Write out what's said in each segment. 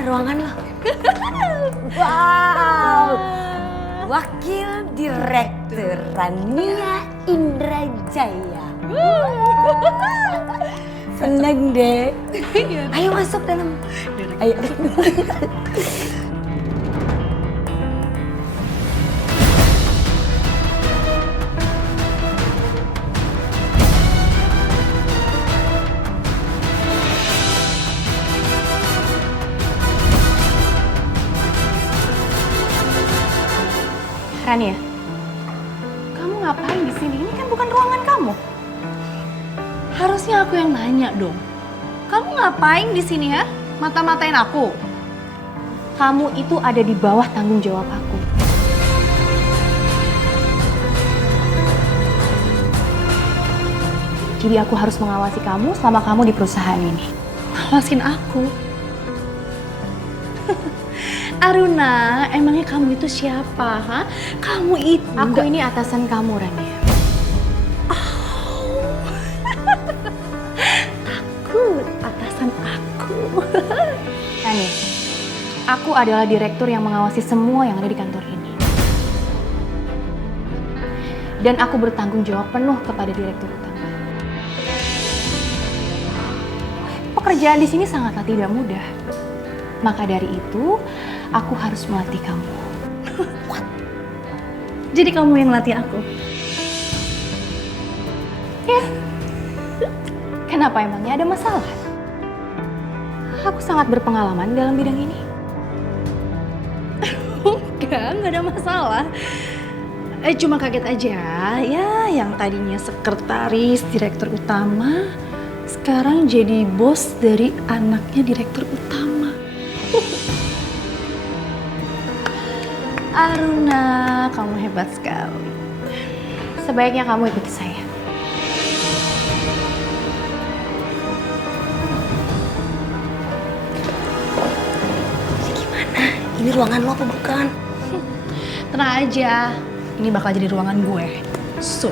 Gimana ruangan lo? Wow, Wakil Direktur Rania Indrajaya. Seneng deh. Ayo masuk dalam. Ayo. Rania, kamu ngapain di sini? Ini kan bukan ruangan kamu. Harusnya aku yang nanya dong. Kamu ngapain di sini ya? Mata-matain aku. Kamu itu ada di bawah tanggung jawab aku. Jadi aku harus mengawasi kamu selama kamu di perusahaan ini. Awasin aku. Aruna, emangnya kamu itu siapa? Ha? Kamu itu... Aku ini atasan kamu, Rania. Oh. Takut atasan aku. Rania, aku adalah direktur yang mengawasi semua yang ada di kantor ini. Dan aku bertanggung jawab penuh kepada direktur utama. Pekerjaan di sini sangatlah tidak mudah. Maka dari itu, aku harus melatih kamu. What? Jadi kamu yang latih aku? Ya. Kenapa emangnya ada masalah? Aku sangat berpengalaman dalam bidang ini. Enggak ada masalah. Cuma kaget aja. Ya, yang tadinya sekretaris direktur utama, sekarang jadi bos dari anaknya direktur utama. Aruna, kamu hebat sekali. Sebaiknya kamu ikuti saya. Gimana? Ini ruangan lo apa bukan? Tenang aja, ini bakal jadi ruangan gue. So.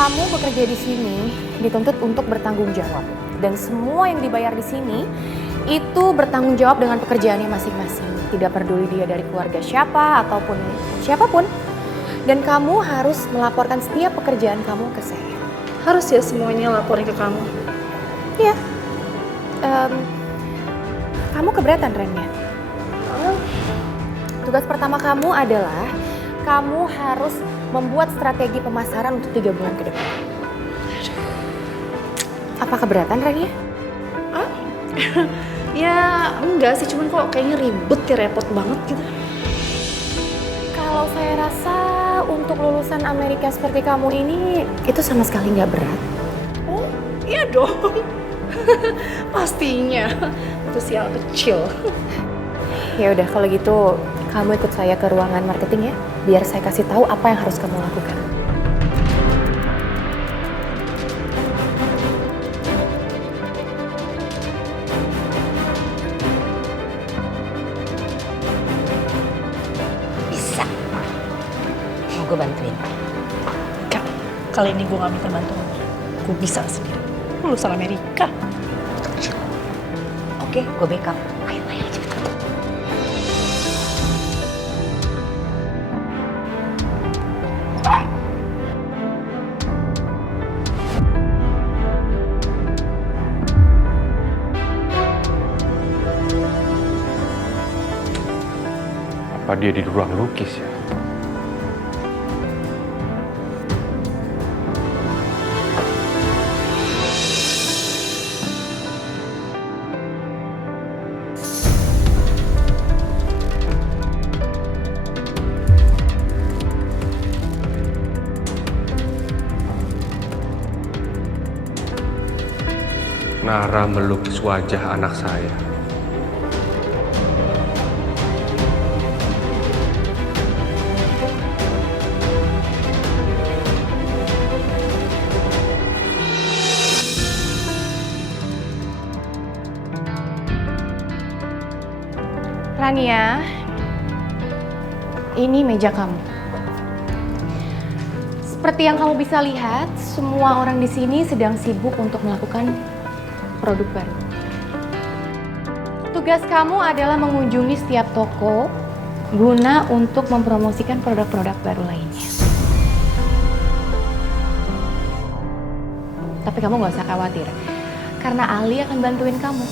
Kamu bekerja di sini dituntut untuk bertanggung jawab. Dan semua yang dibayar di sini itu bertanggung jawab dengan pekerjaannya masing-masing. Tidak peduli dia dari keluarga siapa ataupun siapapun. Dan kamu harus melaporkan setiap pekerjaan kamu ke saya. Harus ya semuanya laporin ke kamu? Iya. Kamu keberatan, Rania? Tugas pertama kamu adalah kamu harus membuat strategi pemasaran untuk 3 bulan ke depan. Apa keberatan, Rania? Ya enggak sih, cuman kok kayaknya ribet ya, repot banget gitu. Kalau saya rasa untuk lulusan Amerika seperti kamu ini, itu sama sekali nggak berat. Oh, iya dong. Pastinya. Itu sial kecil. Ya udah, kalau gitu kamu ikut saya ke ruangan marketing ya, biar saya kasih tahu apa yang harus kamu lakukan. Bisa. Mau gue bantuin? Kak, kali ini gue gak minta bantuan. Gue bisa sendiri. Lulusan Amerika. Oke, gue backup. Ayo, ayo cepet. Apa dia di ruang lukis ya? Nara melukis wajah anak saya. Rania, ini meja kamu. Seperti yang kamu bisa lihat, semua orang di sini sedang sibuk untuk melakukan produk baru. Tugas kamu adalah mengunjungi setiap toko guna untuk mempromosikan produk-produk baru lainnya. Tapi kamu nggak usah khawatir, karena Ali akan bantuin kamu.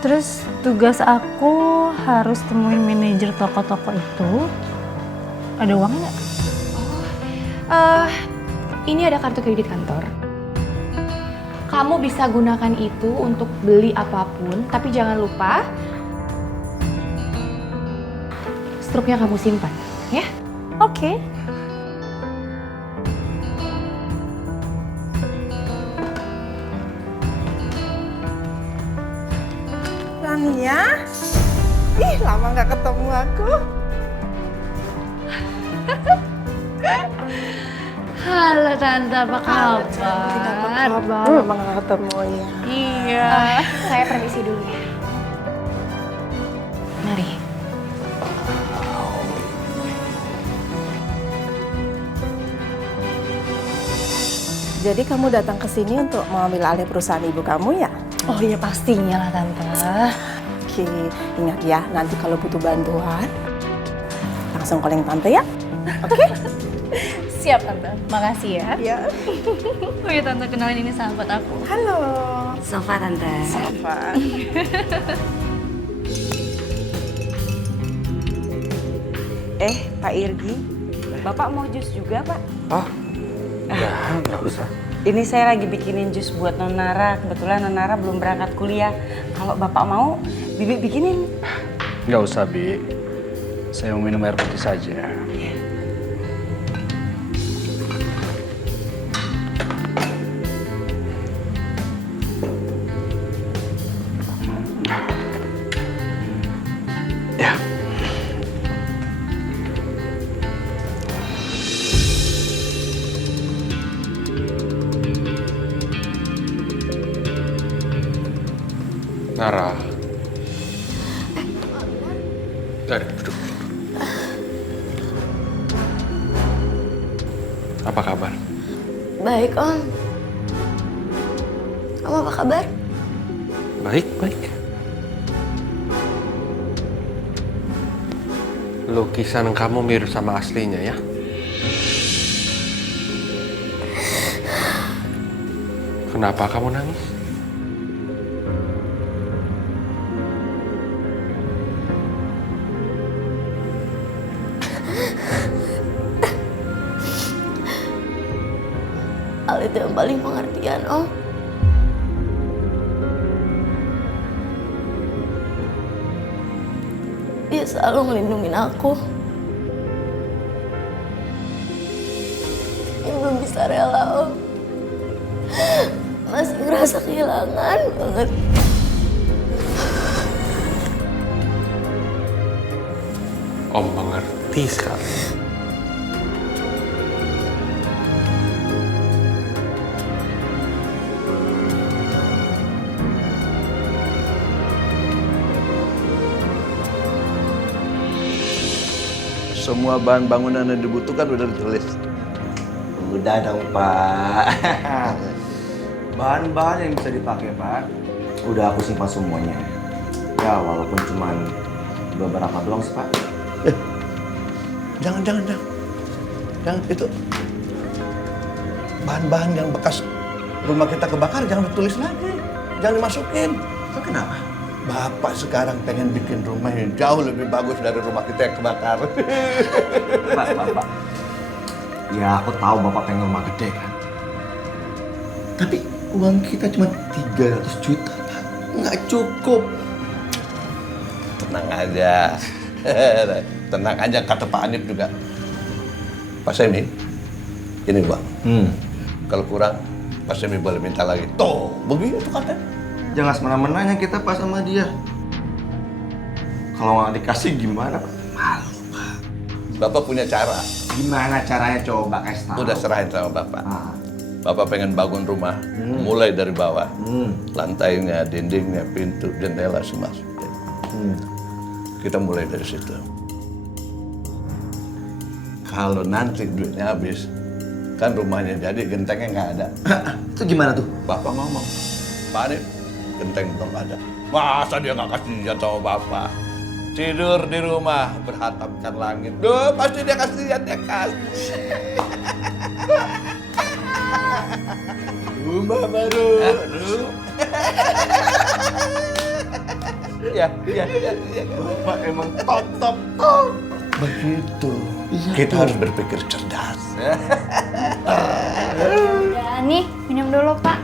Terus tugas aku harus temuin manajer toko-toko itu. Ada uangnya nggak? Ini ada kartu kredit kantor. Kamu bisa gunakan itu untuk beli apapun, tapi jangan lupa struknya kamu simpan, ya? Oke. Rania, ih lama nggak ketemu aku. Halo Tante, apa kabar? Kabar, lama nggak ketemu ya. Iya. Saya permisi dulu ya. Mari. Jadi kamu datang ke sini untuk mengambil alih perusahaan ibu kamu ya? Oh iya pastinya lah Tante. Oke, ingat ya, nanti kalau butuh bantuan, langsung calling tante ya. Oke? Siap Tante, makasih ya. Ya. Oh iya Tante, kenalin ini sahabat aku. Halo. Sofa tante. Sofa. Pak Irgi, Bapak mau jus juga, Pak? Oh, ya nggak usah. Ini saya lagi bikinin jus buat Nonara. Kebetulan Nonara belum berangkat kuliah. Kalau Bapak mau, Bibi bikinin. Nggak usah, Bi. Saya mau minum air putih saja. Ya. Nara. Dari duduk. Apa kabar? Baik Om. Kamu apa kabar? Baik, baik. Lukisan kamu mirip sama aslinya ya? Kenapa kamu nangis? Al itu yang paling pengertian Om. Dia selalu ngelindungin aku. Yang belum bisa rela Om. Masih ngerasa kehilangan banget. Om mengerti sekali. Semua bahan bangunan yang dibutuhkan udah ditulis. Udah dong Pak. Bahan-bahan yang bisa dipakai Pak, udah aku simpan semuanya. Ya walaupun cuma beberapa doang sih Pak. Jangan. Jangan itu. Bahan-bahan yang bekas rumah kita kebakar jangan ditulis lagi. Jangan dimasukin. Itu kenapa? Bapak sekarang pengen bikin rumah yang jauh lebih bagus dari rumah kita yang kebakar. Pak. Ya aku tahu Bapak pengen rumah gede kan. Tapi uang kita cuma 300 juta Pak. Nggak cukup. Tenang aja. Tenang aja kata Pak Anip juga. Pak Semi, ini uang. Kalau kurang, Pak Semi boleh minta lagi. Tuh, begitu katanya. Jangan semena-menanya kita Pak sama dia. Kalau nggak dikasih gimana Pak? Malu Pak. Bapak punya cara. Gimana caranya coba kasih tahu? Udah serahin sama Bapak. Ah. Bapak pengen bangun rumah, mulai dari bawah. Lantainya, dindingnya, pintu, jendela, semua. Kita mulai dari situ. Kalau nanti duitnya habis, kan rumahnya jadi, gentengnya nggak ada. Itu gimana tuh? Bapak ngomong, Pak Arif, genteng belum ada. Masa dia nggak kasih lihat sama Bapak? Tidur di rumah, berhatapkan langit. Duh, pasti dia kasih lihat, dia kasih. Rumah baru. Ya. Bapak emang top. Begitu. Kita harus berpikir cerdas. Ya, nih, minum dulu, Pak.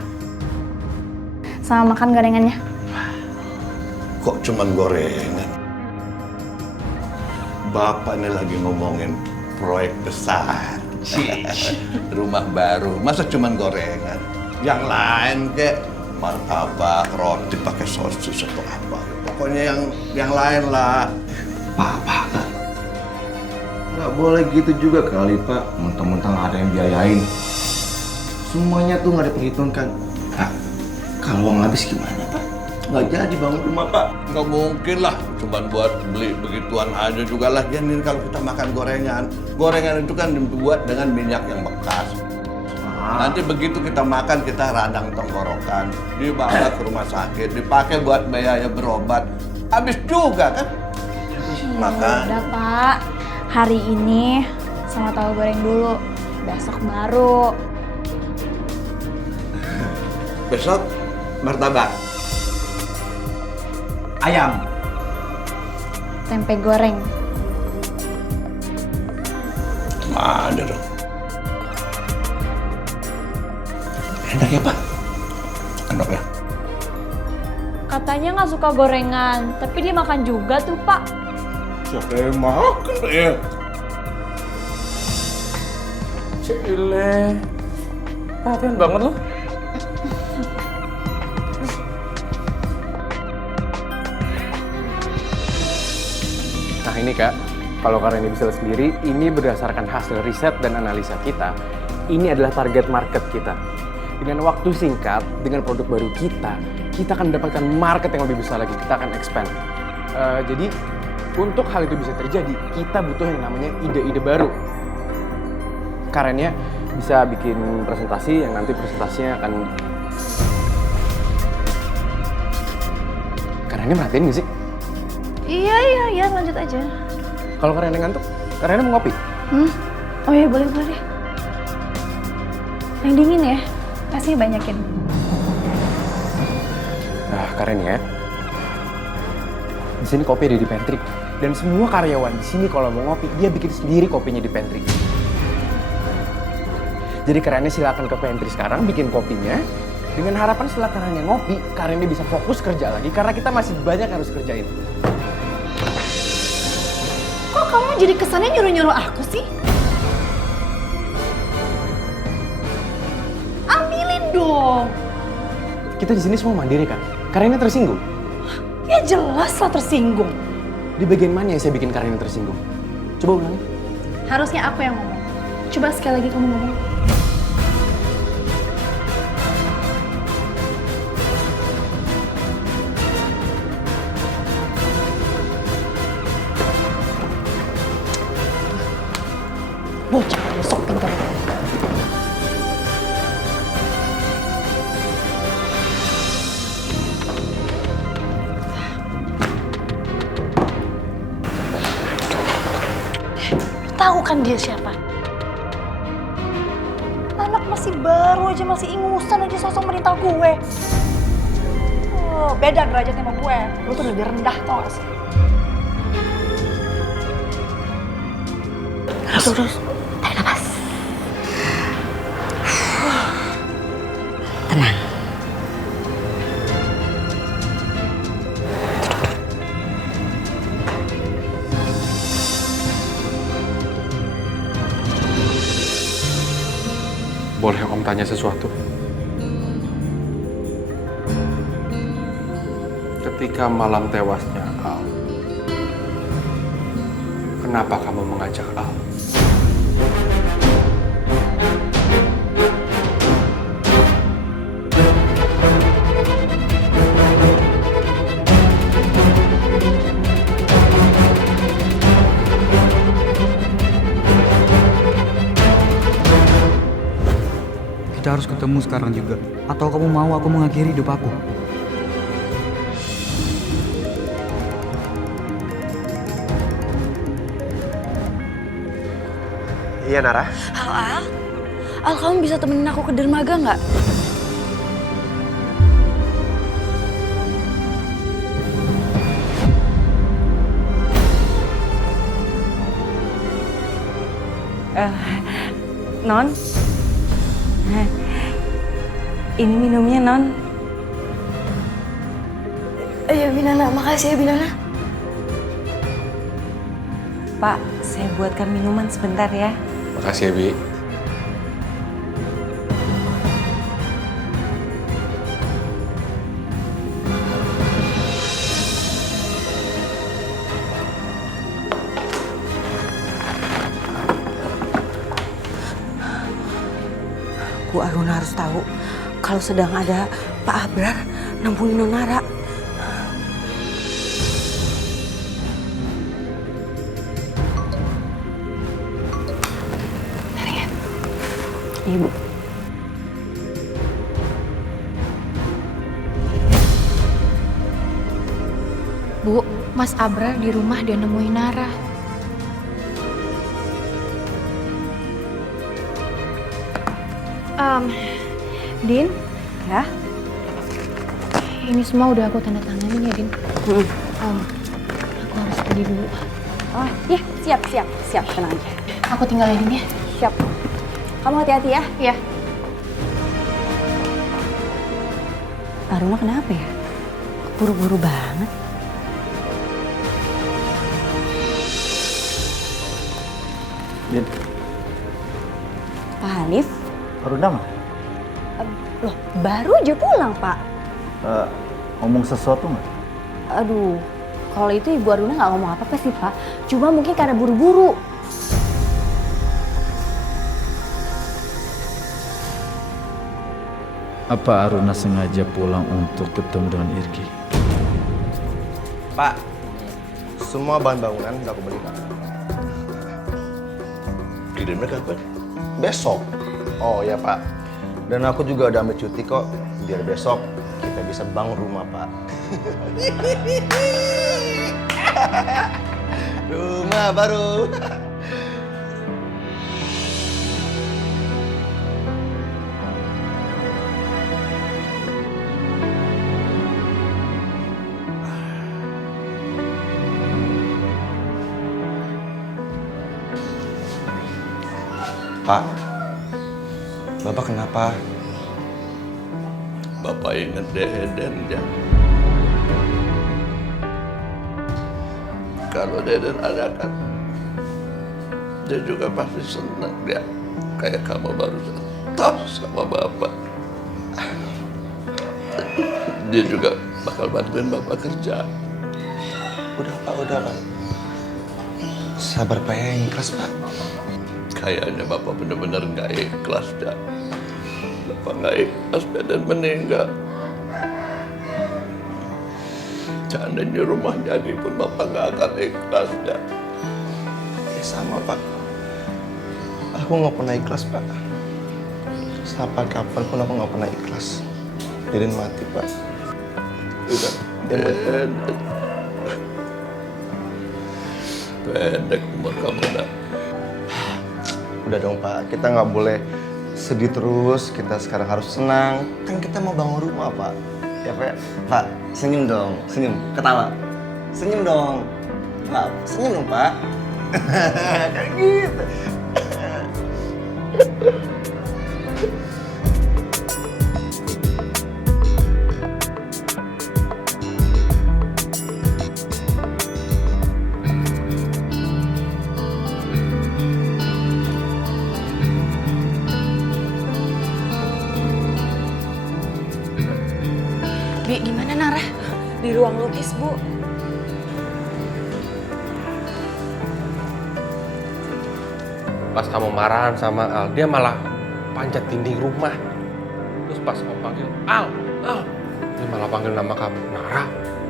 Sama makan gorengannya. Kok cuman gorengan? Bapak ini lagi ngomongin proyek besar. Rumah baru, masa cuman gorengan? Yang lain kayak martabak, roti pakai sosis atau apa. Pokoknya yang lain lah. Pak. Nggak boleh gitu juga kali, Pak. Mentang-mentang ada yang biayain. Semuanya tuh nggak diperhitungkan. Pak, kalau uang habis gimana, Pak? Nggak jadi bangun rumah, Pak. Nggak mungkin lah, cuman buat beli begituan aja juga lah. Jadi kalau kita makan gorengan, gorengan itu kan dibuat dengan minyak yang bekas. Nanti begitu kita makan, kita radang tenggorokan, dibawa ke rumah sakit, dipakai buat biaya berobat, habis juga kan? Makan. Udah, Pak. Hari ini sama tahu goreng dulu. Besok baru. Besok martabak. Ayam. Tempe goreng. Ada dong. Enak ya, Pak? Enak ya? Katanya nggak suka gorengan, tapi dia makan juga tuh, Pak. Siapa yang makan ya? Cile, perhatian banget lo. Nah ini Kak, kalau Kak Reni bisa lihat sendiri, ini berdasarkan hasil riset dan analisa kita. Ini adalah target market kita. Dengan waktu singkat, dengan produk baru kita akan mendapatkan market yang lebih besar lagi. Kita akan expand. Jadi, untuk hal itu bisa terjadi, kita butuh yang namanya ide-ide baru. Karenanya bisa bikin presentasi yang nanti presentasinya akan... Karenanya merhatiin gak sih? Iya, lanjut aja. Kalau Karenanya ngantuk, Karenanya mau ngopi? Oh iya, boleh. Yang dingin ya, kasih banyakin. Nah, Karenanya, di sini kopi ada di pantry. Dan semua karyawan di sini kalau mau ngopi, dia bikin sendiri kopinya di pantry. Jadi Karenanya silakan ke pantry sekarang, bikin kopinya. Dengan harapan setelah Karenanya ngopi, Karenanya bisa fokus kerja lagi. Karena kita masih banyak yang harus kerjain. Kok kamu jadi kesannya nyuruh-nyuruh aku sih? Ambilin dong. Kita di sini semua mandiri kan? Karenanya tersinggung. Ya jelas lah tersinggung. Di bagian mana ya saya bikin Karenanya tersinggung? Coba ulangi. Harusnya aku yang ngomong. Coba sekali lagi kamu ngomong. Bocah, sok pintar. Tahu kan dia siapa? Anak masih baru aja, masih ingusan aja sosok merintah gue. Oh, beda derajatnya sama gue. Lu tuh lebih rendah, tau gak sih? Terus. Tarik nafas. Tenang. Boleh Om tanya sesuatu? Ketika malam tewasnya Al, kenapa kamu mengajak Al? harus ketemu sekarang juga? Atau kamu mau aku mengakhiri hidup aku? Iya, Nara. Halo Al. Al, kamu bisa temenin aku ke dermaga nggak? Non, ini minumnya Non. Iya Binana, makasih ya Binana. Pak, saya buatkan minuman sebentar ya. Makasih ya, Bi. Bu Aruna harus tahu kalau sedang ada Pak Abrar nampungin Nonara. Ibu. Bu, Mas Abrar di rumah dia nemuin Nara. Din? Ya? Ini semua udah aku tanda tanganin ya, Din. Aku harus pergi dulu. Oh, ya, siap, tenang aja. Aku tinggal ya, Din ya. Siap. Kamu hati-hati ya. Iya. Aruna kenapa ya? Buru-buru banget. Din, Pak Hanif? Aruna mah? Loh, baru aja pulang, Pak. Ngomong sesuatu nggak? Aduh, kalau itu Ibu Aruna nggak ngomong apa-apa sih, Pak. Cuma mungkin karena buru-buru. Apa Aruna sengaja pulang untuk ketemu dengan Irgi? Pak, semua bahan bangunan udah aku beli, Pak. Kirimnya kapan? Besok. Oh ya, Pak. Dan aku juga udah ambil cuti kok. Biar besok kita bisa bangun rumah, Pak. Rumah baru. Pak, Bapak kenapa? Bapak ingat Deden ya. Kalau Deden ada kan, dia juga pasti senang dia. Kayak kamu baru tahu sama Bapak. Dia juga bakal bantuin Bapak kerja. Udah, Pak. Sabar, Pak, ya, ikhlas, Pak. Kayaknya Bapak benar-benar nggak ikhlas, Dak. Bapak nggak ikhlas Deden meninggal. Seandainya rumah jadi pun Bapak nggak akan ikhlas, Dak. Ya sama, Pak. Aku nggak pernah ikhlas, Pak. Sampai kapanpun aku nggak pernah ikhlas. Deden mati, Pak. Udah, Deden. Pendek umur kamu, Dak. Udah dong, Pak. Kita nggak boleh sedih terus. Kita sekarang harus senang. Kan kita mau bangun rumah, Pak. Ya, Pak. Pak, senyum dong. Senyum. Ketawa. Senyum dong. Pak, senyum dong, Pak. Kayak gitu. Bi, di mana Nara? Di ruang lukis, Bu. Pas kamu marahan sama Al, dia malah panjat dinding rumah. Terus pas kamu panggil Al, dia malah panggil nama kamu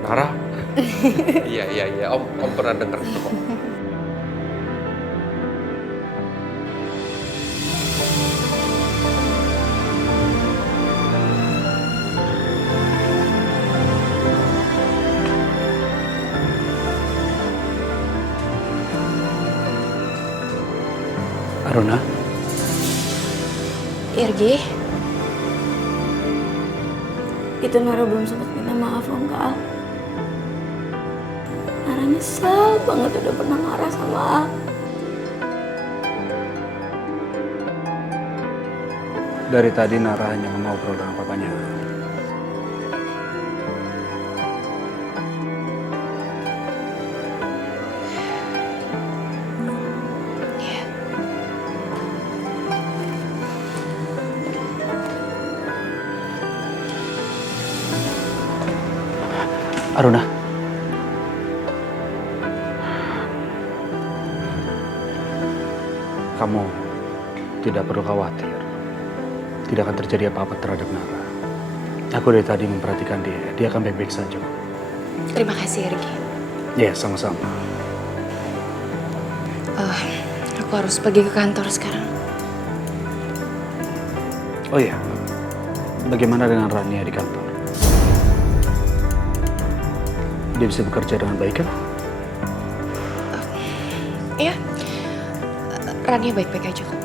Nara. Iya, Om pernah denger itu kok. Aruna? Irgi, Itu Nara belum sempat minta maaf Om ke Al. Nara nyesel banget udah pernah marah sama Al. Dari tadi Nara hanya ngobrol dengan papanya. Aruna. Kamu tidak perlu khawatir. Tidak akan terjadi apa-apa terhadap Nara. Aku dari tadi memperhatikan dia. Dia akan baik-baik saja. terima kasih Irgi. Ya, sama-sama. Aku harus pergi ke kantor sekarang. Oh iya, bagaimana dengan Rania di kantor? Dia bisa bekerja dengan baik kan? Iya, Rania baik-baik aja kok.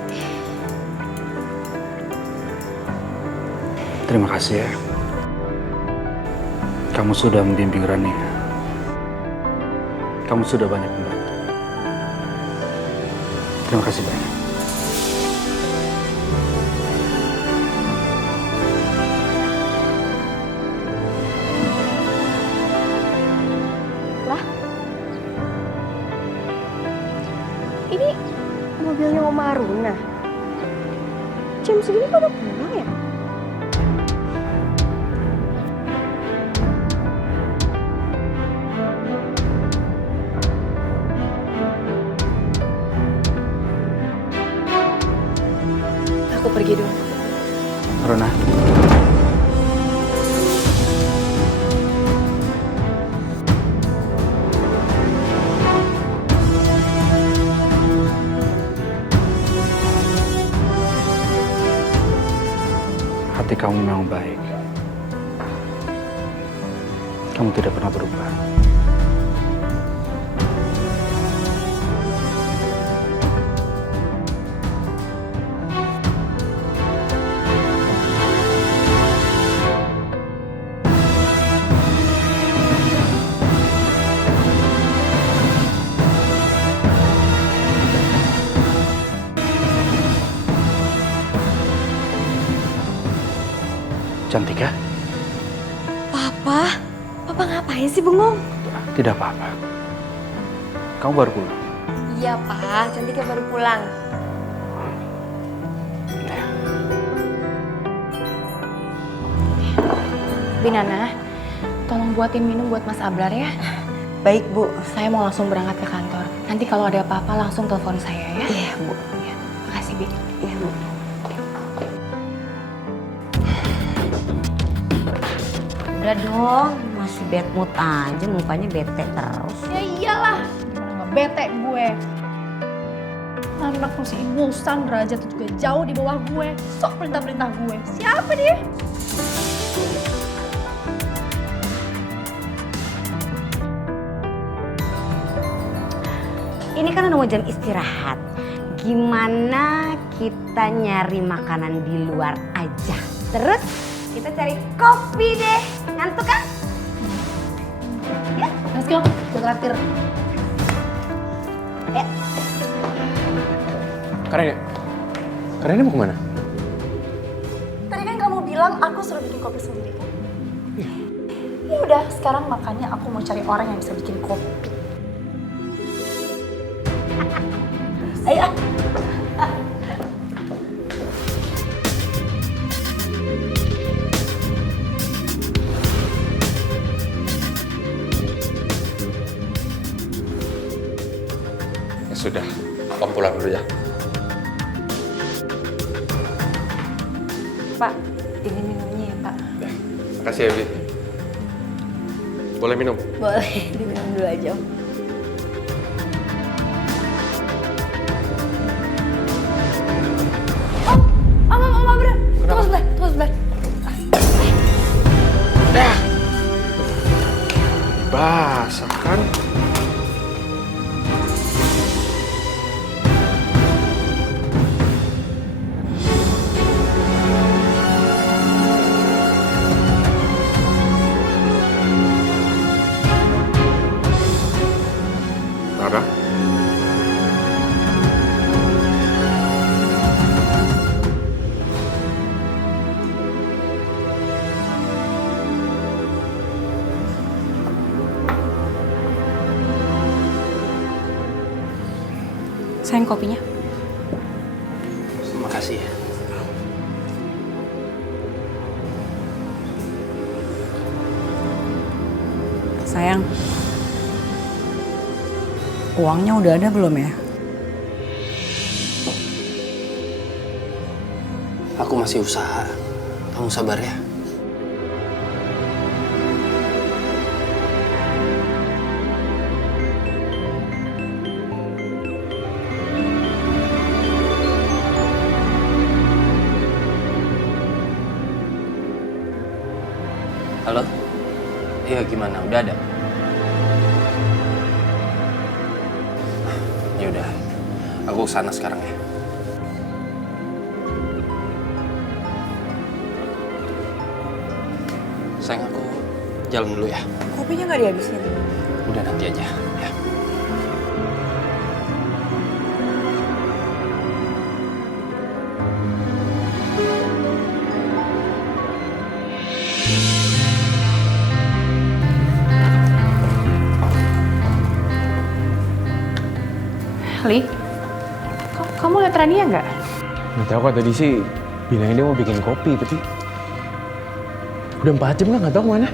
Terima kasih ya. Kamu sudah membimbing Rania. Kamu sudah banyak membantu. Terima kasih banyak. Ini mobilnya Oma Aruna. Jam segini kok udah pulang ya? Aku pergi dulu. Aruna. Hati kamu memang baik. Kamu tidak pernah berubah. Cantika? Papa? Papa ngapain sih bengong? Tidak apa-apa. Kamu baru pulang. Iya Pak, Cantiknya baru pulang. Binana, tolong buatin minum buat Mas Abrar ya. Baik Bu. Saya mau langsung berangkat ke kantor. Nanti kalau ada apa-apa langsung telepon saya ya. Iya Bu. Ya, makasih Bi. Iya Bu. Udah dong, masih bad mood aja, mukanya bete terus. Ya iyalah, gimana nggak bete gue. Anak masih ingusan, derajat juga jauh di bawah gue. Sok perintah-perintah gue. Siapa dia? Ini kan udah mau jam istirahat. Gimana kita nyari makanan di luar aja? Terus kita cari kopi deh. Ngantuk kan? Ya, Let's go, gue traktir. ya. Karena mau kemana? Tadi kan kamu bilang aku suruh bikin kopi sendiri kan? Ya udah, sekarang makanya aku mau cari orang yang bisa bikin kopi. Ayo. Ya sudah, Om pulang dulu ya. Pak, ini minumnya ya Pak. Makasih ya, Bi. Boleh minum? Boleh, diminum dulu aja Om. Om Abrar, tunggu sebentar. Basah kan? Sayang kopinya. Terima kasih ya. Sayang, uangnya udah ada belum ya? Aku masih usaha. Kamu sabar ya. Halo? Iya gimana? Udah ada? Ya udah. Aku kesana sekarang ya. Sayang, aku jalan dulu ya. Kopinya nggak dihabisin. Udah nanti aja ya. Li, kamu lihat Rania nggak? Nggak tahu kok, tadi sih bilangin dia mau bikin kopi, tapi udah 4 jam nggak tahu kemana.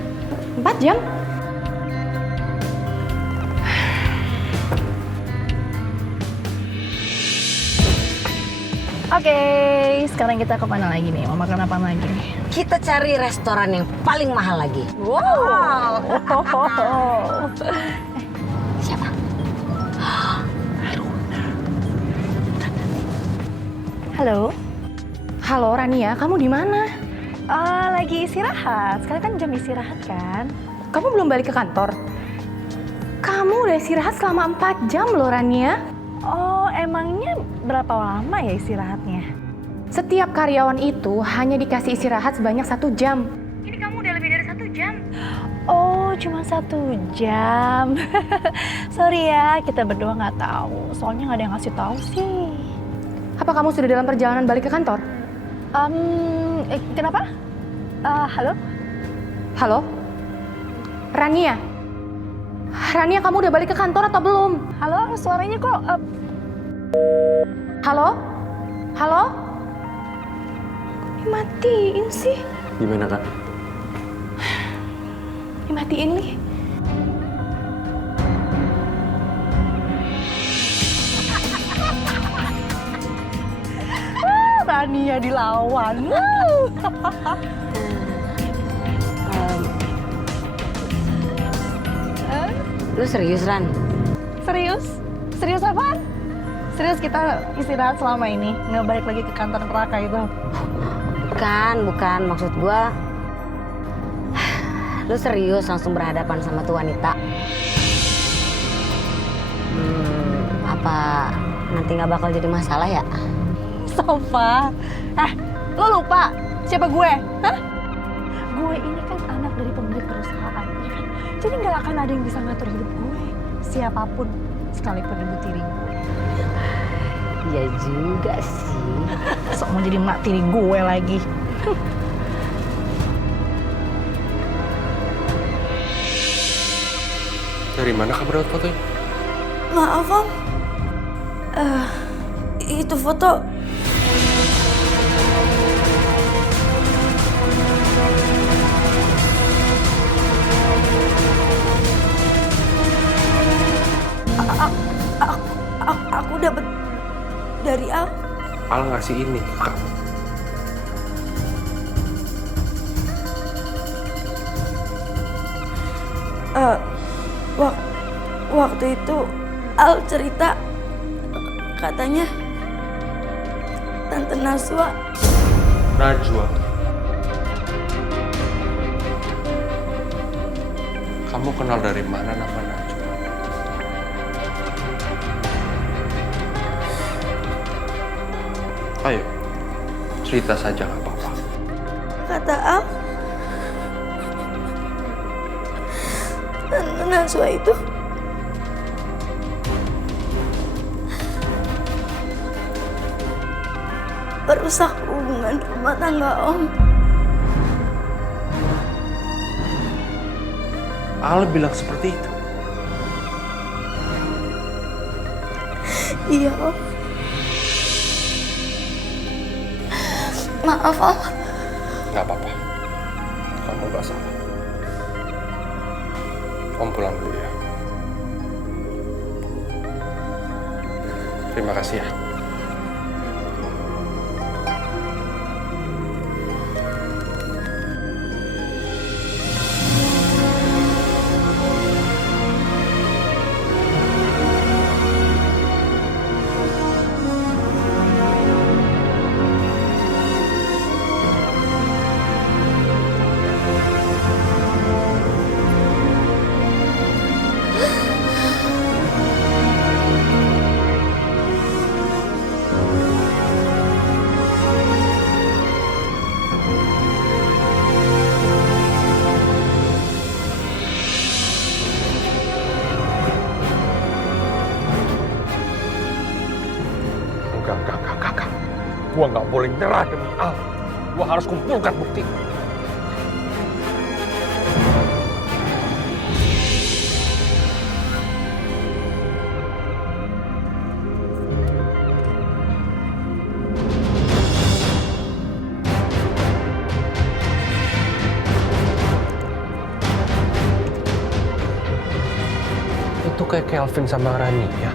4 jam? Oke, sekarang kita kemana lagi nih? Mau makan apa lagi nih? Kita cari restoran yang paling mahal lagi. Wow. Siapa? Halo. Halo Rania, kamu di mana? Lagi istirahat. Sekarang kan jam istirahat kan? Kamu belum balik ke kantor? Kamu udah istirahat selama 4 jam loh Rania. Oh, emangnya berapa lama ya istirahatnya? Setiap karyawan itu hanya dikasih istirahat sebanyak 1 jam. Ini kamu udah lebih dari 1 jam. Oh, cuma 1 jam. Sorry ya, kita berdua nggak tahu. Soalnya nggak ada yang ngasih tahu sih. Apa kamu sudah dalam perjalanan balik ke kantor? Kenapa? Halo? Halo? Rania? Rania, kamu udah balik ke kantor atau belum? Halo, suaranya kok... Halo? Halo? Dimatiin sih. Gimana Kak? Dimatiin nih. Rania dilawan. Lu serius, Ran? Serius? Serius apaan? Serius kita istirahat selama ini, nggak balik lagi ke kantor neraka itu? Bukan. Maksud gua, lu serius langsung berhadapan sama tuh wanita? Apa nanti nggak bakal jadi masalah ya? Sofa, lo lupa siapa gue? Hah? Gue ini kan anak dari pemilik perusahaan, ya kan? Jadi nggak akan ada yang bisa ngatur hidup gue, siapapun, sekalipun ibu tiri gue. Iya juga sih. Sok mau jadi mak tiri gue lagi. Dari mana kamu dapat foto ini? Maaf Om, itu foto aku dapat dari Al. Al ngasih ini ke kamu. Waktu itu Al cerita katanya Tante Najwa. Kamu kenal dari mana nama Najwa? Ayo, cerita saja nggak apa-apa. Kata Al, Tante Najwa itu merusak hubungan rumah tangga Om. Al bilang seperti itu. Iya, Om. Maaf, Om. Gak apa-apa. Kamu gak salah. Om pulang dulu ya. Terima kasih ya. Enggak. Gua nggak boleh nyerah demi Al. Gua harus kumpulkan bukti. Itu kayak Kelvin sama Rani ya.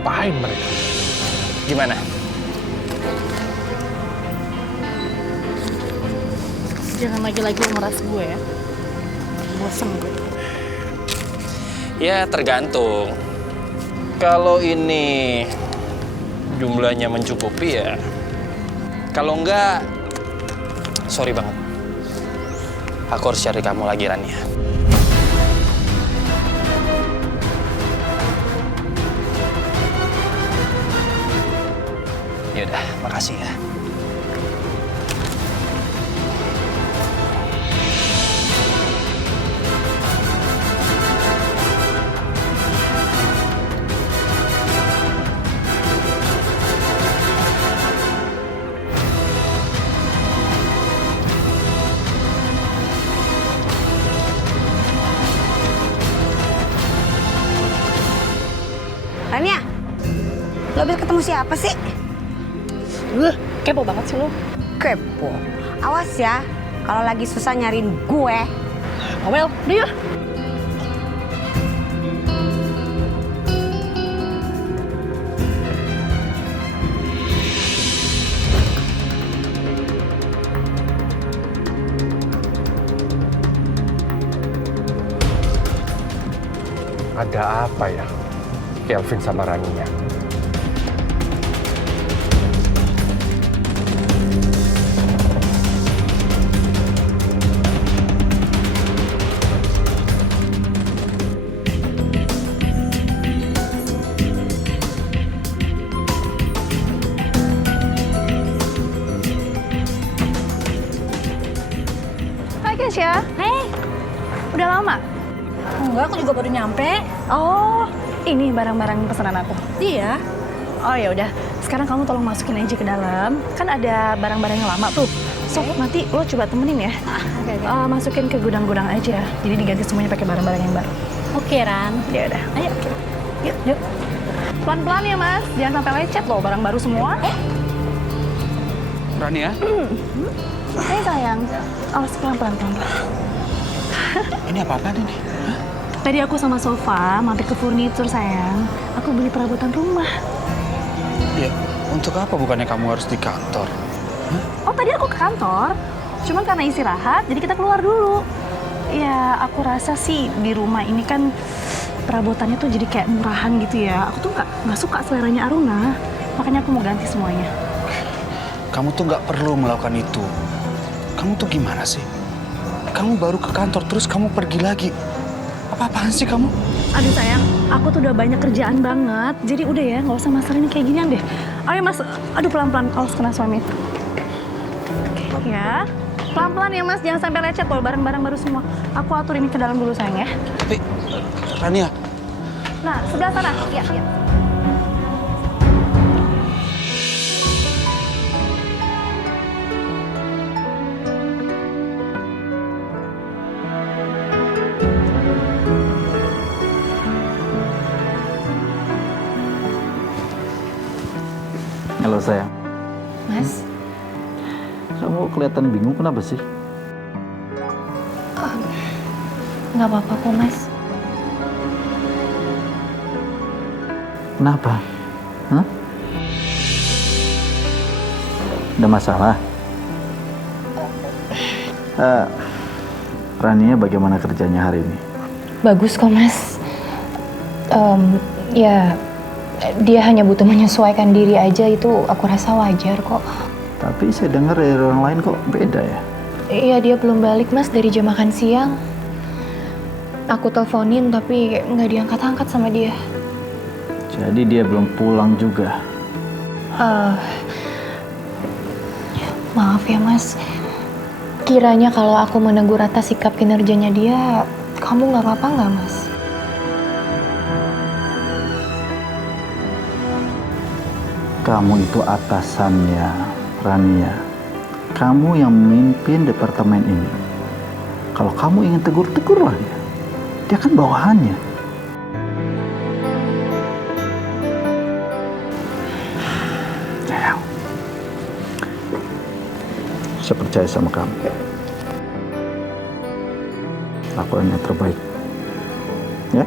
Apain mereka? Gimana? Jangan lagi-lagi meras gue ya. Bosan gue. Ya tergantung. Kalau ini jumlahnya mencukupi ya. Kalau enggak, sorry banget. Aku harus cari kamu lagi, Rania. Yaudah, makasih ya. Rania, lo habis ketemu siapa sih? Kepo banget sih lo. Kepo. Awas ya, kalau lagi susah nyariin gue. Well, udah yuk. Ada apa ya? Kelvin sama Rania. Hai Kesha. Hei, Udah lama? enggak, aku juga baru nyampe. Oh, ini barang-barang pesanan aku. Iya. Oh ya udah, sekarang kamu tolong masukin aja ke dalam. Kan ada barang-barang yang lama tuh. So, nanti lo coba temenin ya. Masukin ke gudang-gudang aja. Jadi diganti semuanya pakai barang-barang yang baru. Oke, Ran. Ya udah. Ayo. Yuk. Pelan-pelan ya, Mas. Jangan sampai lecet loh, barang baru semua. Rania, Ayo sayang. Awas pelan-pelan. ini apa-apaan ini? Tadi aku sama Sofa mampir ke furnitur sayang. Aku beli perabotan rumah. Ya, untuk apa bukannya kamu harus di kantor? Oh tadi aku ke kantor. Cuman karena istirahat, jadi kita keluar dulu. Ya aku rasa sih di rumah ini kan perabotannya tuh jadi kayak murahan gitu ya. Aku tuh nggak suka seleranya Aruna. Makanya aku mau ganti semuanya. Kamu tuh nggak perlu melakukan itu. Kamu tuh gimana sih? Kamu baru ke kantor terus kamu pergi lagi. Apa-apaan sih kamu? Aduh sayang, aku tuh udah banyak kerjaan banget. Jadi udah ya, nggak usah masalahin kayak ginian deh. Ayo mas, aduh pelan-pelan, awas kena suami. Oke ya, pelan-pelan ya mas, jangan sampai lecet loh barang-barang baru semua. Aku atur ini ke dalam dulu sayang ya. Tapi, Rania. Nah, sebelah sana, ya. Halo sayang. Mas? Kamu kelihatan bingung, kenapa sih? Nggak apa-apa kok, Mas. Kenapa? Hah? Ada masalah? Rania bagaimana kerjanya hari ini? Bagus kok, Mas. Ya, dia hanya butuh menyesuaikan diri aja, itu aku rasa wajar kok. Tapi saya dengar dari orang lain kok beda ya? Iya, dia belum balik, Mas, dari jam makan siang. Aku teleponin tapi nggak diangkat-angkat sama dia. Jadi dia belum pulang juga? Maaf ya, Mas. Kiranya kalau aku menegur atas sikap kinerjanya dia, kamu nggak apa-apa nggak, Mas? Kamu itu atasannya, Rania. Kamu yang memimpin departemen ini. Kalau kamu ingin tegur, tegurlah dia. Dia kan bawahannya. Sayang, saya percaya sama kamu. Lakukan yang terbaik. Ya?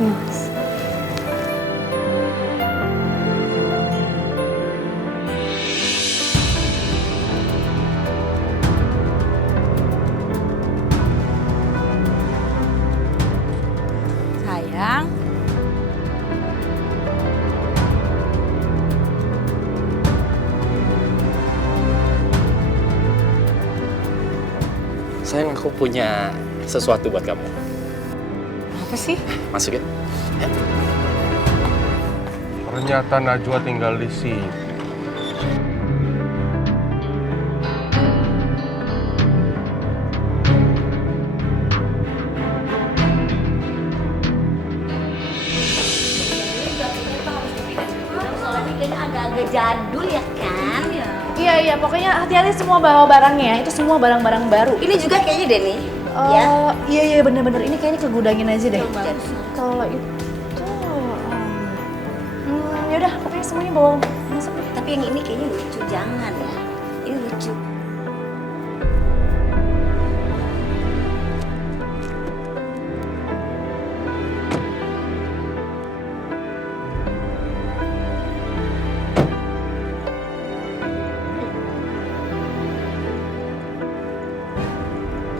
Iya, Mas. Sayang. Sayang, aku punya sesuatu buat kamu. Apa sih? Masuk ya. Ternyata Najwa tinggal di sini. Agak-agak jadul ya kan? Iya, pokoknya hati-hati semua bawa barangnya. Itu semua barang-barang baru. Ini juga kayaknya deh nih. Iya, bener-bener. Ini kayaknya kegudangin aja deh. Kalau itu, yaudah, pokoknya semuanya bawa masuk deh. Tapi yang ini kayaknya lucu, jangan ya. Ini lucu.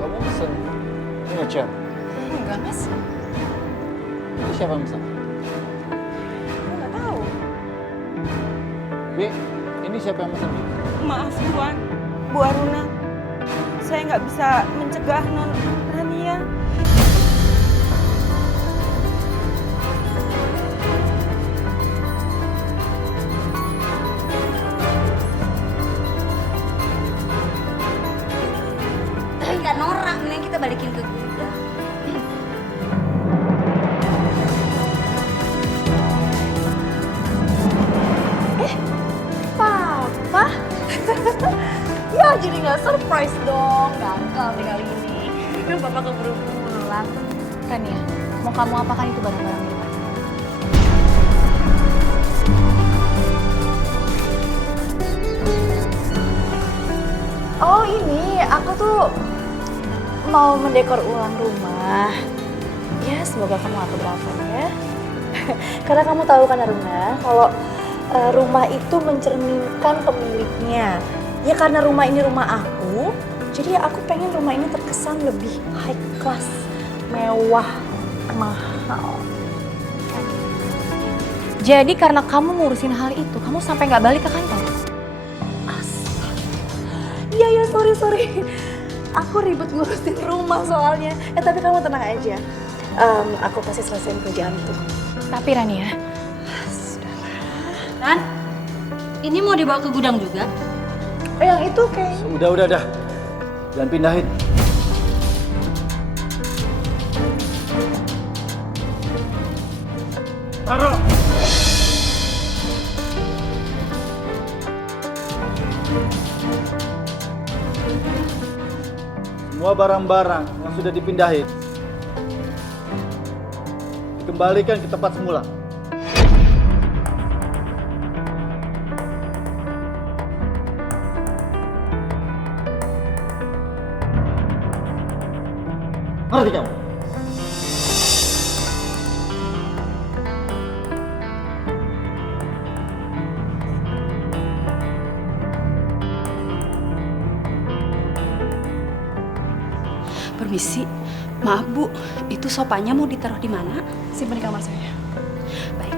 Kamu pesen ini ngecer? Enggak, Mas. Itu siapa yang pesen? Aku nggak tahu. Bi, ini siapa yang pesen? Maaf Tuan, Bu Aruna, saya nggak bisa mencegah Non Rania. Tapi nggak norak, mending kita balikin ke gudang. Papa? Ya, jadi nggak surprise dong. Gagal nih kali ini. Papa keburu pulang. Rania, mau kamu apakan itu barang-barang di depan? Oh ini, aku tuh mau mendekor ulang rumah. Ya, semoga kamu gak keberatan ya. Karena kamu tahu kan Aruna, kalau rumah itu mencerminkan pemiliknya. Ya karena rumah ini rumah aku, jadi ya aku pengen rumah ini terkesan lebih high class, mewah, mahal. Jadi karena kamu ngurusin hal itu, kamu sampai nggak balik ke kantor. Iya, sorry. Aku ribet ngurusin rumah soalnya. Tapi kamu tenang aja. Aku pasti selesaiin kerjaan itu. Tapi Rania, Ran, ini mau dibawa ke gudang juga? yang itu kayak... Udah. Jangan pindahin. Taruh. Semua barang-barang yang sudah dipindahin dikembalikan ke tempat semula. Ngerti kamu? Permisi, maaf Bu, itu sopanya mau ditaruh di mana? Simpan di kamar saya. Baik.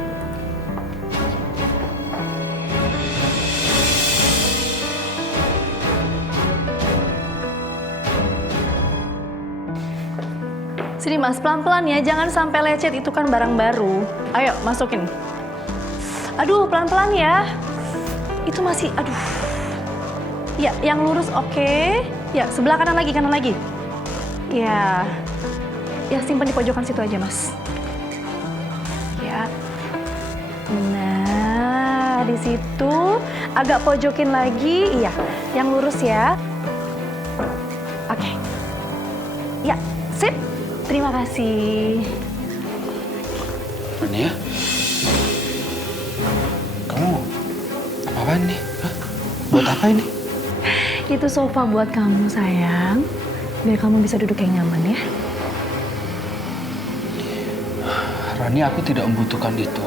Sini Mas, pelan-pelan ya, jangan sampai lecet, itu kan barang baru. Ayo, masukin. Aduh, pelan-pelan ya. Itu masih, aduh. Ya, yang lurus oke. Ya, sebelah kanan lagi. Ya. Ya, simpan di pojokan situ aja, Mas. Ya. Nah, di situ agak pojokin lagi. Iya, yang lurus ya. Oke. Ya, sip. Terima kasih. Rania, kamu apa-apaan nih? Hah? Buat apa ini? Itu sofa buat kamu, sayang. Biar kamu bisa duduk yang nyaman ya. Rani, aku tidak membutuhkan itu.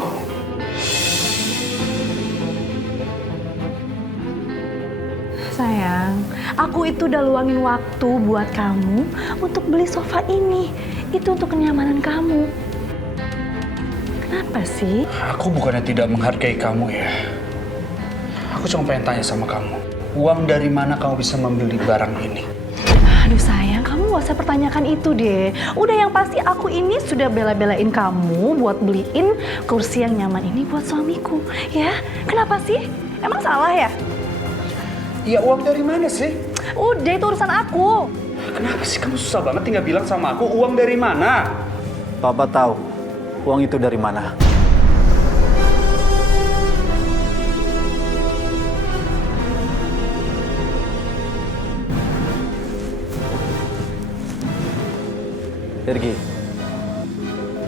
Sayang, aku itu udah luangin waktu buat kamu untuk beli sofa ini. Itu untuk kenyamanan kamu. Kenapa sih? Aku bukannya tidak menghargai kamu ya. Aku cuma pengen tanya sama kamu. Uang dari mana kamu bisa membeli barang ini? Aduh sayang, kamu gak usah pertanyakan itu deh. Udah yang pasti aku ini sudah bela-belain kamu buat beliin kursi yang nyaman ini buat suamiku. Ya, kenapa sih? Emang salah ya? Ya uang dari mana sih? Udah, itu urusan aku. Kenapa sih kamu susah banget tinggal bilang sama aku uang dari mana? Papa tahu uang itu dari mana. Pergi.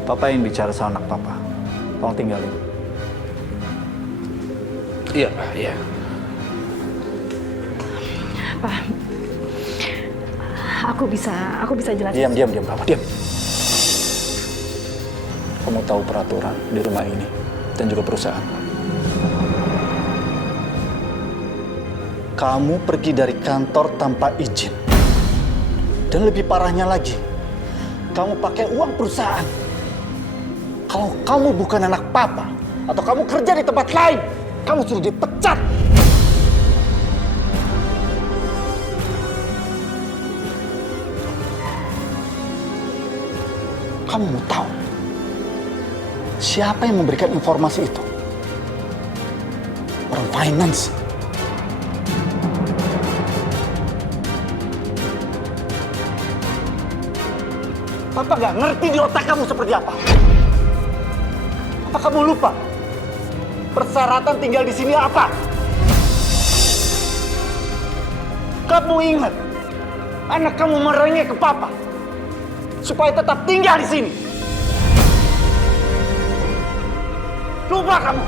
Papa ingin bicara sama anak Papa. Tolong tinggalin. Iya, Pak, iya. Pak, aku bisa jelasin. Diam, Papa, diam. Kamu tahu peraturan di rumah ini dan juga perusahaan. Kamu pergi dari kantor tanpa izin. Dan lebih parahnya lagi, kamu pakai uang perusahaan. Kalau kamu bukan anak Papa, atau kamu kerja di tempat lain, kamu sudah dipecat. Kamu mau tahu siapa yang memberikan informasi itu? Orang finance. Papa nggak ngerti di otak kamu seperti apa. Apa kamu lupa? Persyaratan tinggal di sini apa? Kamu ingat, anak kamu merengek ke Papa supaya tetap tinggal di sini. Lupa kamu?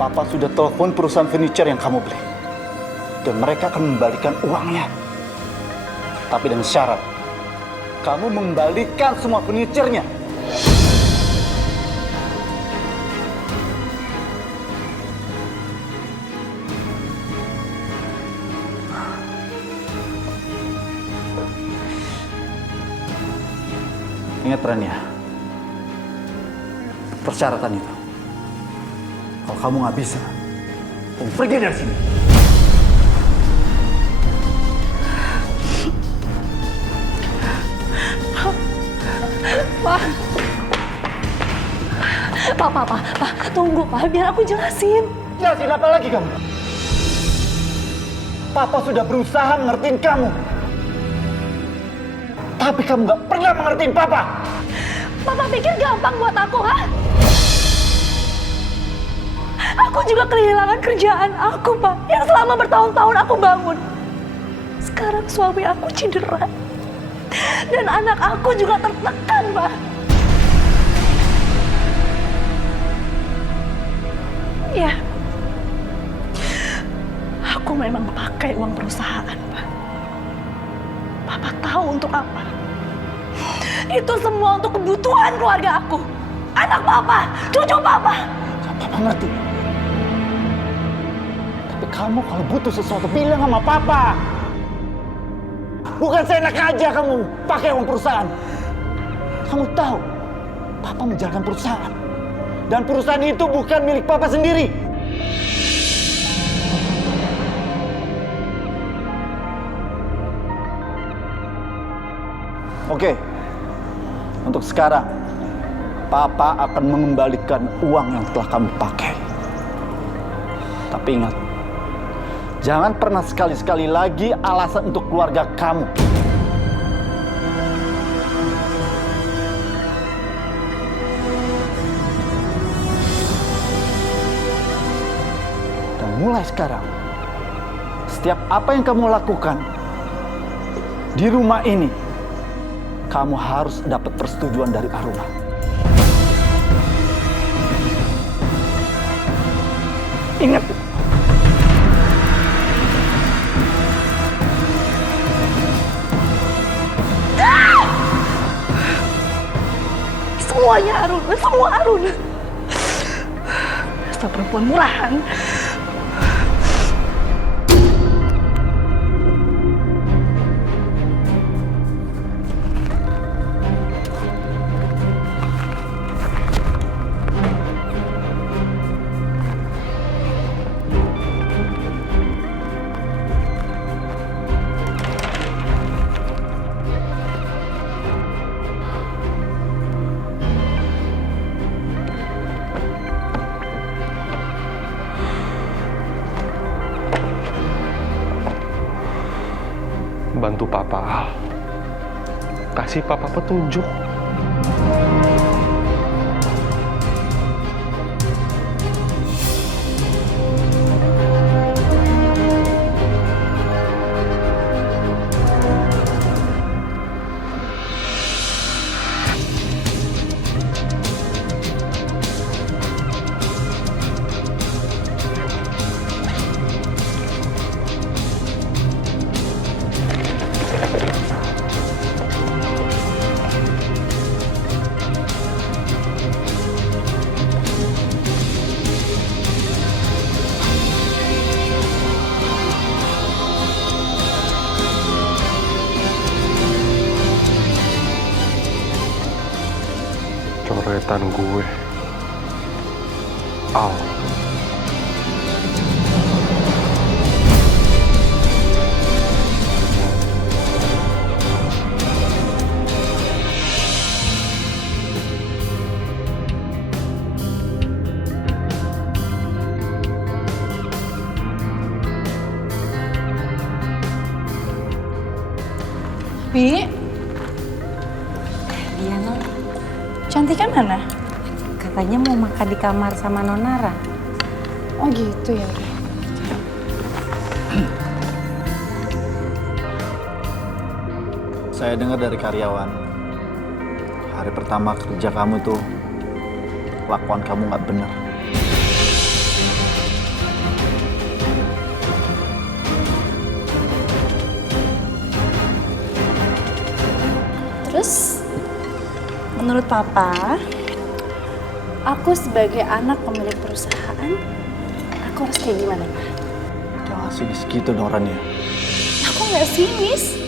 Papa sudah telepon perusahaan furniture yang kamu beli. Dan mereka akan membalikan uangnya. Tapi dengan syarat, kamu membalikan semua furniture-nya. Ingat Rania, persyaratan itu. Kalau kamu nggak bisa, kamu pergi dari sini. Pak, tunggu Pak, biar aku jelasin. Jelasin apa lagi kamu? Papa sudah berusaha mengertiin kamu. Tapi kamu gak pernah mengertiin Papa. Papa pikir gampang buat aku, ha? Aku juga kehilangan kerjaan aku, Pak. Yang selama bertahun-tahun aku bangun. Sekarang suami aku cedera. Dan anak aku juga tertekan, Pak. Ya, aku memang pakai uang perusahaan, Pak. Papa tahu untuk apa. Itu semua untuk kebutuhan keluarga aku. Anak Papa, cucu Papa. Papa ngerti. Tapi kamu kalau butuh sesuatu bilang sama Papa. Bukan seenak aja kamu pakai uang perusahaan. Kamu tahu, Papa menjalankan perusahaan. Dan perusahaan itu bukan milik Papa sendiri. Oke, untuk sekarang, Papa akan mengembalikan uang yang telah kamu pakai. Tapi ingat, jangan pernah sekali-sekali lagi alasan untuk keluarga kamu. Dan mulai sekarang, setiap apa yang kamu lakukan di rumah ini, kamu harus dapat persetujuan dari Aruna. Ingat. Semuanya Aruna, semua Aruna. Dasar perempuan murahan. Bantu Papa, Al. Kasih Papa petunjuk. Coretan gue, Al. Bi, Diana, Cantika mana? katanya mau makan di kamar sama Nonara. Oh gitu ya udah. Saya dengar dari karyawan, hari pertama kerja kamu tuh, kelakuan kamu nggak benar. Terus, menurut Papa, aku sebagai anak pemilik perusahaan, aku harus kayak gimana, Pak? Jangan sinis gitu dong, Rania. Aku nggak sinis.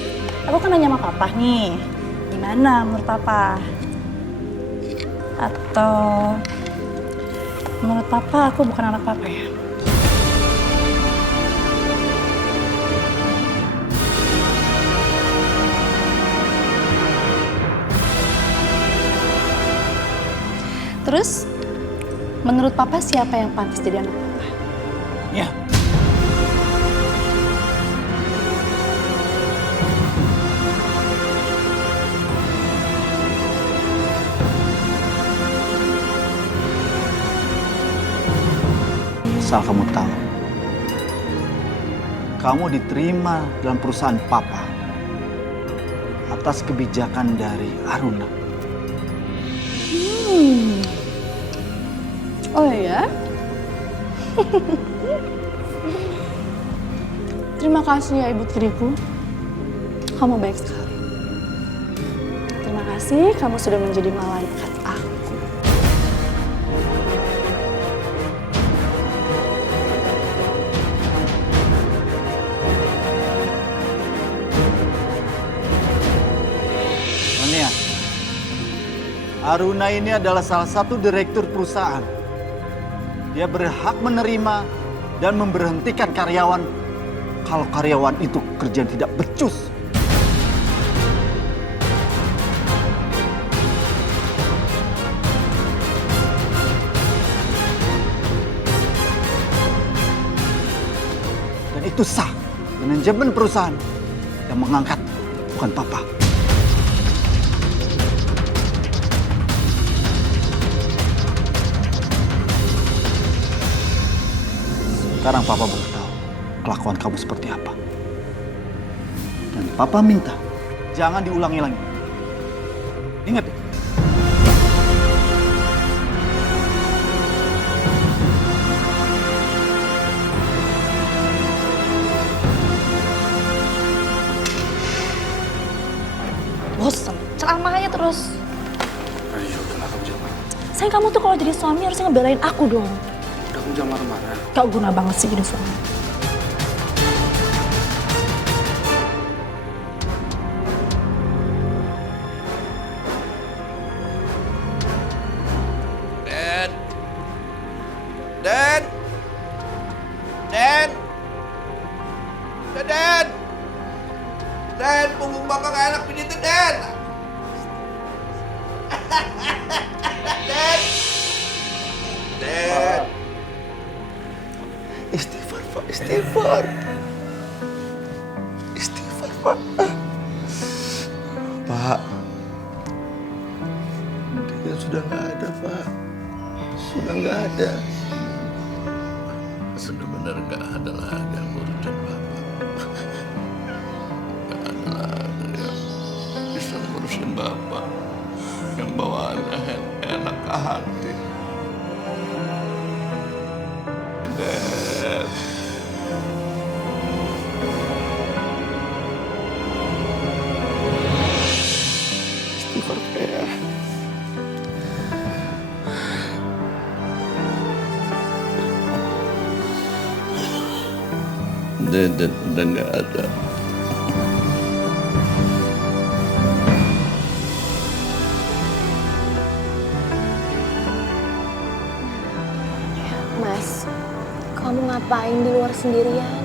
Aku kan nanya sama Papa nih, gimana menurut Papa? Atau menurut Papa aku bukan anak Papa ya? Terus, menurut Papa siapa yang pantas jadi anak Papa? Ya. Asal kamu tahu, kamu diterima dalam perusahaan Papa atas kebijakan dari Aruna. Oh ya? Terima kasih ya Ibu Tiriku. Kamu baik sekali. Terima kasih kamu sudah menjadi malaikat aku. Nia, Aruna ini adalah salah satu direktur perusahaan. Dia berhak menerima dan memberhentikan karyawan kalau karyawan itu kerjaan tidak becus. Dan itu sah. Manajemen perusahaan yang mengangkat, bukan papa. Sekarang papa baru tahu kelakuan kamu seperti apa. Dan papa minta jangan diulangi lagi. Ingat ya? Bosan, ceramahnya terus. Ayo, kenapa kamu jangan marah? Sayang, kamu tuh kalau jadi suami harusnya ngebelain aku dong. Udah, kamu jangan marah-marah. Gak guna banget sih jadi suami. Den! Den! Den! Den! Den, punggung bapak gak enak pijitin, Den! Den! Den! Istighfar, Pak. Istighfar. Istighfar, Pak. Pak. Dia sudah nggak ada, Pak. Sudah nggak ada. Benar-benar nggak ada lagi yang ngurusin Bapak. Nggak ada lagi yang bisa ngurusin Bapak. Yang bawaannya enak ke hati. Den. Istighfar ya. Den udah nggak ada. Mas, kamu ngapain di luar sendirian?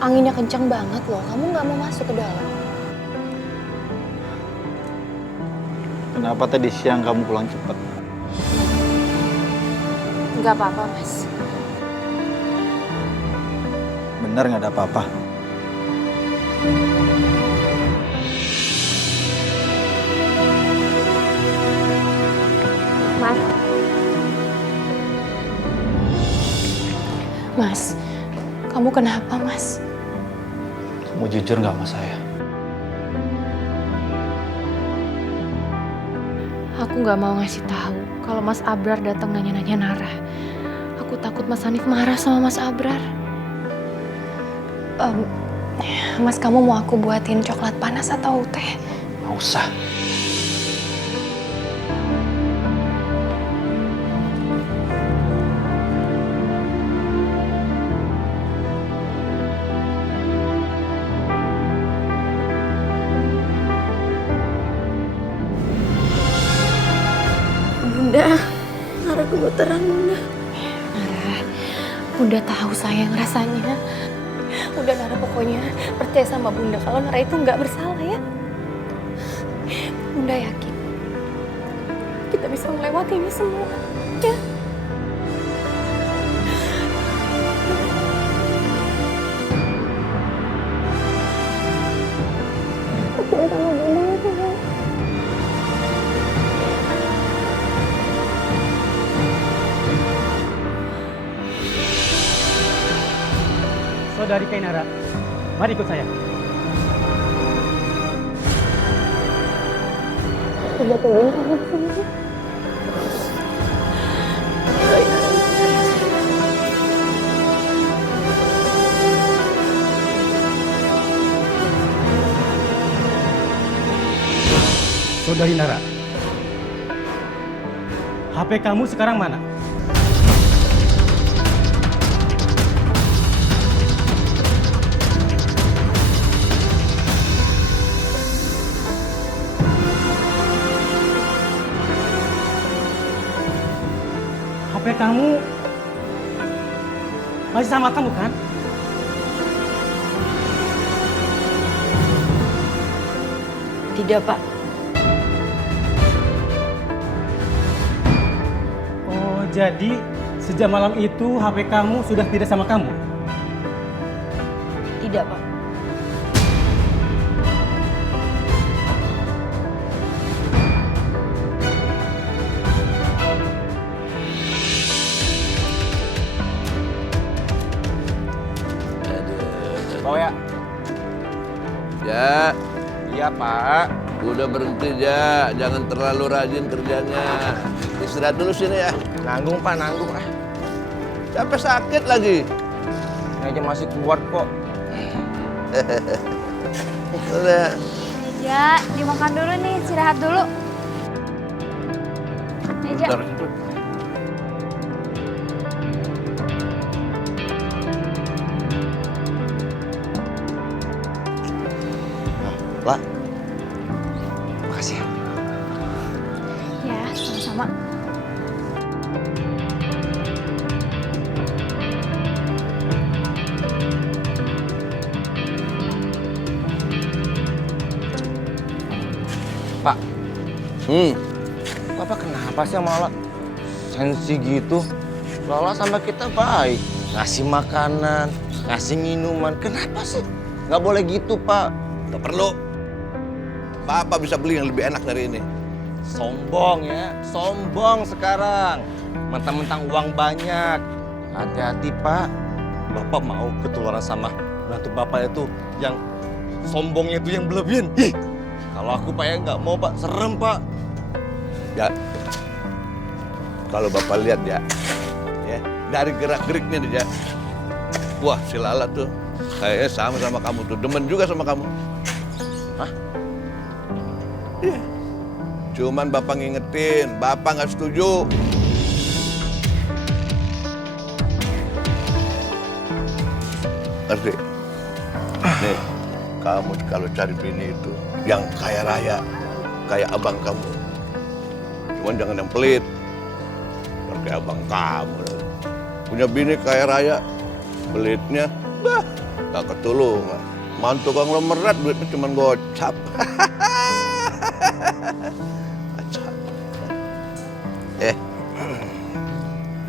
Anginnya kencang banget loh, kamu nggak mau masuk ke dalam? Kenapa tadi siang kamu pulang cepat? Nggak apa-apa, Mas. Benar nggak ada apa-apa? Mas. Mas, kamu kenapa, Mas? Kamu jujur nggak sama saya? Aku nggak mau ngasih tahu kalau Mas Abrar datang nanya-nanya Nara. Aku takut Mas Hanif marah sama Mas Abrar. Mas, kamu mau aku buatin coklat panas atau teh? Nggak usah. Bunda, Nara kebetulan Bunda. Nara, Bunda tahu sayang rasanya. Udah Nara, pokoknya percaya sama Bunda kalau Nara itu nggak bersalah ya. Bunda yakin kita bisa melewati ini semua ya. Percaya sama Bunda ya sayang. Saudari Kainara, mari ikut saya. Udah tungguin kamu di sini. Saudari Nara, HP kamu sekarang mana? HP kamu masih sama kamu kan? Tidak, Pak. Oh, jadi sejak malam itu HP kamu sudah tidak sama kamu? Tidak, Pak. Bawa ya. Ya. Iya, Pak. Udah berhenti, Ja. Jangan terlalu rajin kerjanya. Istirahat dulu sini ya. Nanggung, Pak, nanggung. Sampai sakit lagi. Ini aja masih kuat kok. Udah. Ya, dimakan dulu nih, istirahat dulu. Meja. Bentar. Lah. Makasih ya. Ya, sama-sama. Pak. Bapak kenapa sih sama Lola? Sensi gitu. Lola sama kita baik. Ngasih makanan, ngasih minuman. Kenapa sih? Nggak boleh gitu, Pak. Nggak perlu. Papa bisa beli yang lebih enak dari ini. Sombong ya, sombong sekarang. Mentang-mentang uang banyak. Hati-hati, Pak. Bapak mau ketularan sama menantu Bapak itu yang sombongnya itu yang berlebihan. Ih, kalau aku Pak ya nggak mau, Pak. Serem, Pak. Ya, kalau Bapak lihat ya, dari gerak-geriknya dia, wah si Lala tuh kayaknya sama kamu tuh, demen juga sama kamu. Hah? Iya. Cuman Bapak ngingetin, Bapak nggak setuju. Ngerti? Nih, kamu kalau cari bini itu yang kaya raya, kayak abang kamu. Cuman jangan yang pelit, kayak abang kamu. Punya bini kaya raya, pelitnya, bah, gak ketulungan. Mantu kang lemerat, duitnya cuma gocap.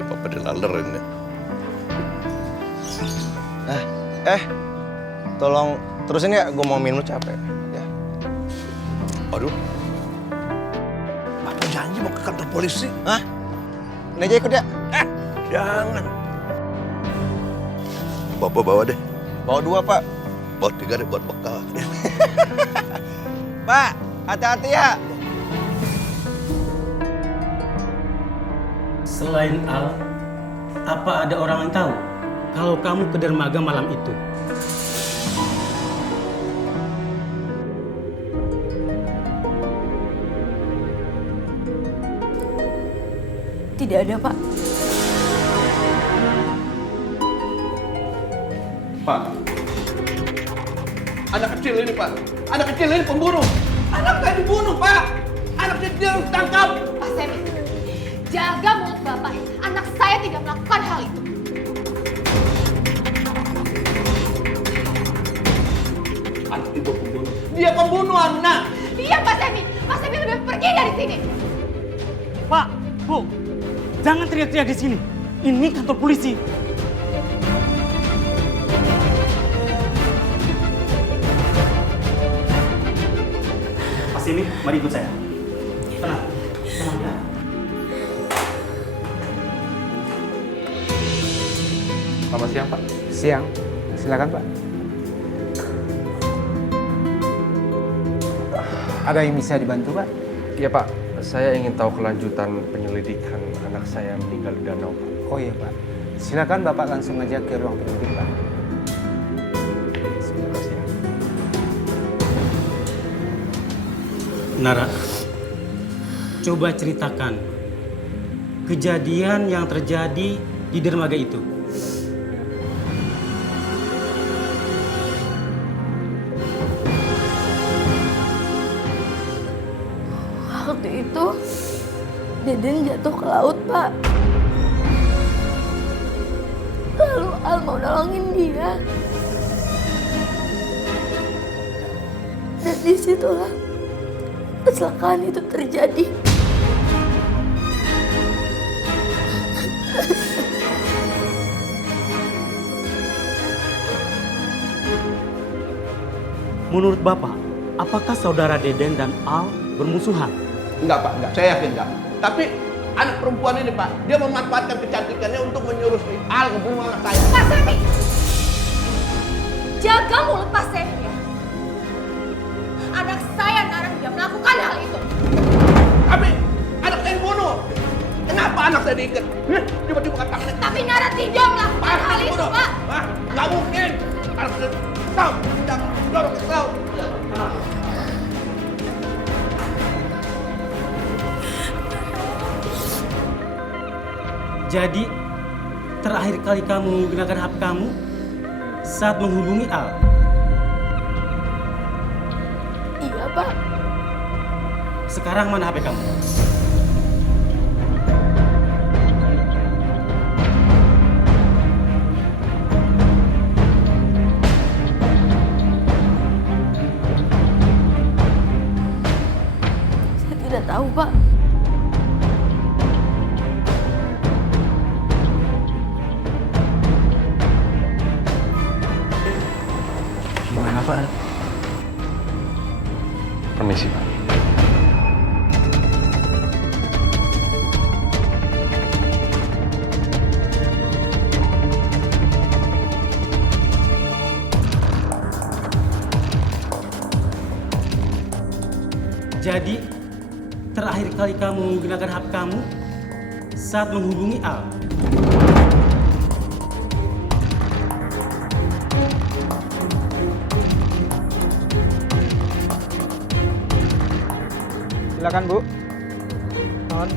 Papa dilalerin ya. Tolong terusin ya, gue mau minum capek. Ya. Aduh. Bapak janji mau ke kantor polisi. Hah? Ini aja ikut ya? Jangan. Bapak bawa deh. Bawa 2, Pak. Bawa 3 deh buat bekal. Pak, hati-hati ya. Selain Al, apa ada orang yang tahu kalau kamu ke dermaga malam itu? Tidak ada, Pak. Pak. Anak kecil ini, Pak. Anak kecil ini pembunuh. Anak saya dibunuh, Pak. Anak kecil ditangkap. Pak Semi, jaga mulut Bapak. Anak saya tidak melakukan hal itu. Anak ibu pembunuh. Dia pembunuh, Aruna. Iya, Pak Semi. Pak Semi lebih pergi dari sini. Pak, Bu, jangan teriak-teriak di sini. Ini kantor polisi. Pas ini, mari ikut saya. Tenang, tenang ya. Selamat siang, Pak. Siang. Silakan, Pak. Ada yang bisa dibantu, Pak? Iya, Pak. Saya ingin tahu kelanjutan penyelidikan anak saya yang meninggal di danau, Pak. Oh iya, Pak. Silakan Bapak langsung aja ke ruang penyelidik, Pak. Terima kasih. Nara, coba ceritakan kejadian yang terjadi di dermaga itu. Waktu itu Deden jatuh ke laut, Pak. Lalu Al mau nolongin dia. Dan disitulah kecelakaan itu terjadi. Menurut Bapak, apakah saudara Deden dan Al bermusuhan? Enggak Pak, enggak. Saya yakin enggak. Tapi anak perempuan ini Pak, dia memanfaatkan kecantikannya untuk menyuruh si Al ngebunuh anak saya. Pak Semi! Jaga mulut Pak Semi ya. Anak saya Nara tidak melakukan hal itu. Tapi anak saya dibunuh. Kenapa anak saya diikat? Tiba-tiba katakan. Tapi Nara tidak melakukan hal itu, Pak. Hah? Nggak mungkin. Anak saya tahu, tidak dorong ke laut. Jadi, terakhir kali kamu menggunakan HP kamu saat menghubungi Al? Iya, Pak. Sekarang mana HP kamu? Saya tidak tahu, Pak. Gimana, Pak? Permisi, Pak. Jadi, terakhir kali kamu menggunakan HP kamu saat menghubungi Al? Silakan, Bu. On.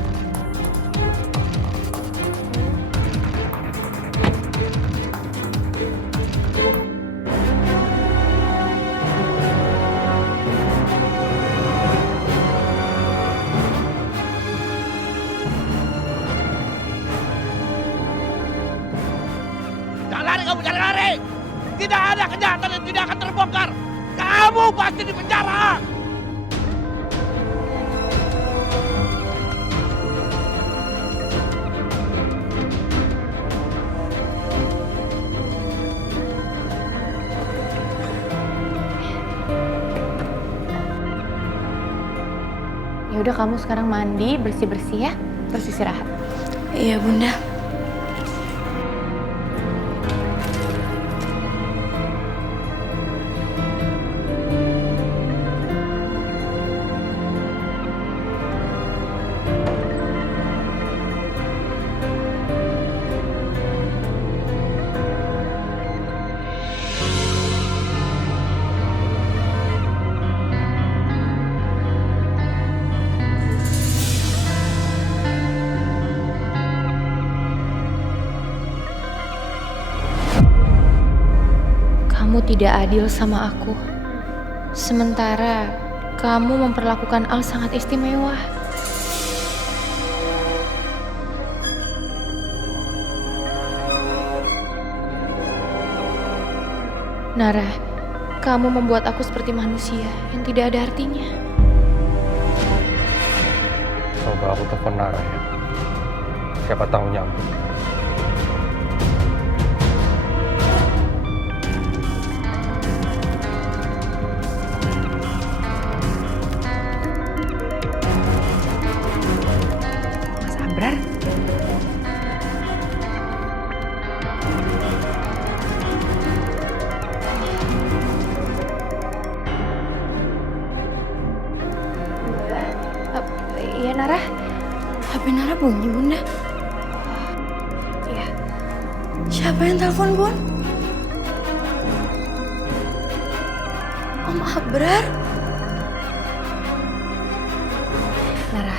Jangan lari kamu, jangan lari. Tidak ada kejahatan yang tidak akan terbongkar. Kamu pasti di penjara. Ya udah kamu sekarang mandi, bersih-bersih ya, terus istirahat. Iya, Bunda. Kamu tidak adil sama aku. Sementara kamu memperlakukan Al sangat istimewa. Nara, kamu membuat aku seperti manusia yang tidak ada artinya. Coba aku telepon Nara ya. Siapa tahu nyambung. Mas Abrar? Iya, Nara. HP Nara bunyi, Bunda. Iya. Siapa yang telepon, Bun? Om Abrar? Nara,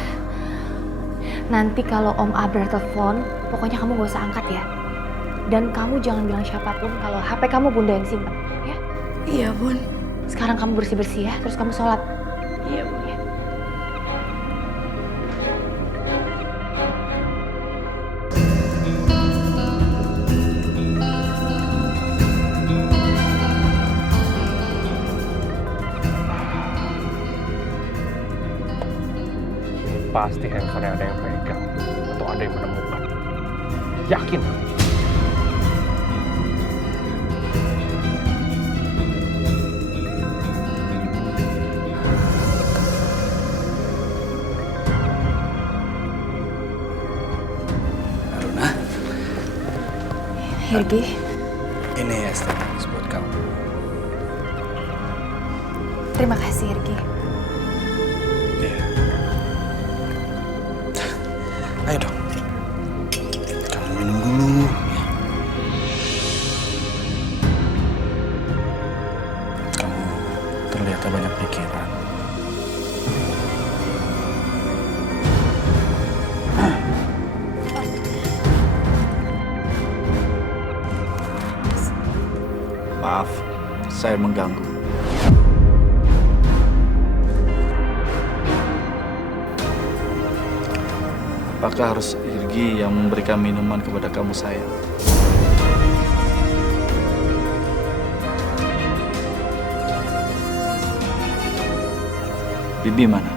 Nanti kalau Om Abrar telepon, pokoknya kamu gak usah angkat ya. Dan kamu jangan bilang siapapun kalau HP kamu Bunda yang simpen, ya? Iya, Bun. Sekarang kamu bersih-bersih ya, terus kamu sholat. Iya, Bun. Ya. Pasti handphone ada yang pegang atau ada yang menemukan. Yakin? Aruna, Irgi, ini es teh manis buat kamu. terima kasih Irgi. Ayo dong, kamu minum dulu. Kamu terlihat banyak pikiran. Maaf, saya mengganggu. Apakah harus Irgi yang memberikan minuman kepada kamu, sayang? Bibi mana?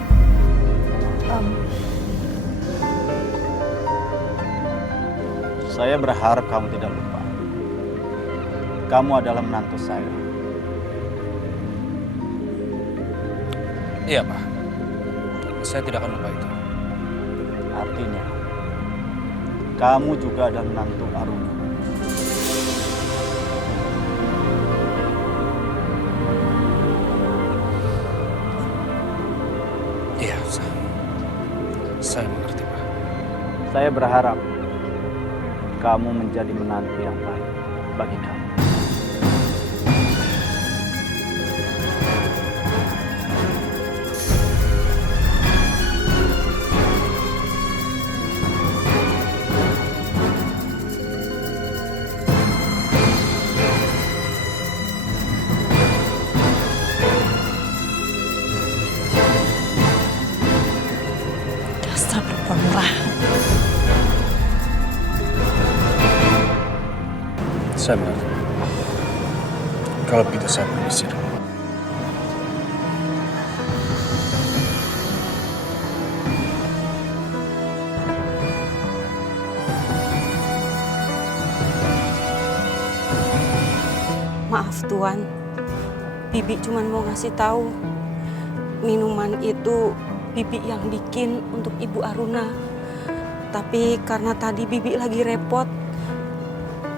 Saya berharap kamu tidak lupa. Kamu adalah menantu saya. Iya, Pak. Saya tidak akan lupa itu. Artinya, kamu juga adalah menantu Aruna. Iya, saya mengerti, Pak. Saya berharap kamu menjadi menantu yang baik bagi kamu. Dasar perempuan murah. Saya mengerti. Kalau begitu saya permisi dulu. Maaf Tuan, Bibi cuma mau ngasih tahu minuman itu Bibi yang bikin untuk Ibu Aruna. Tapi karena tadi Bibi lagi repot,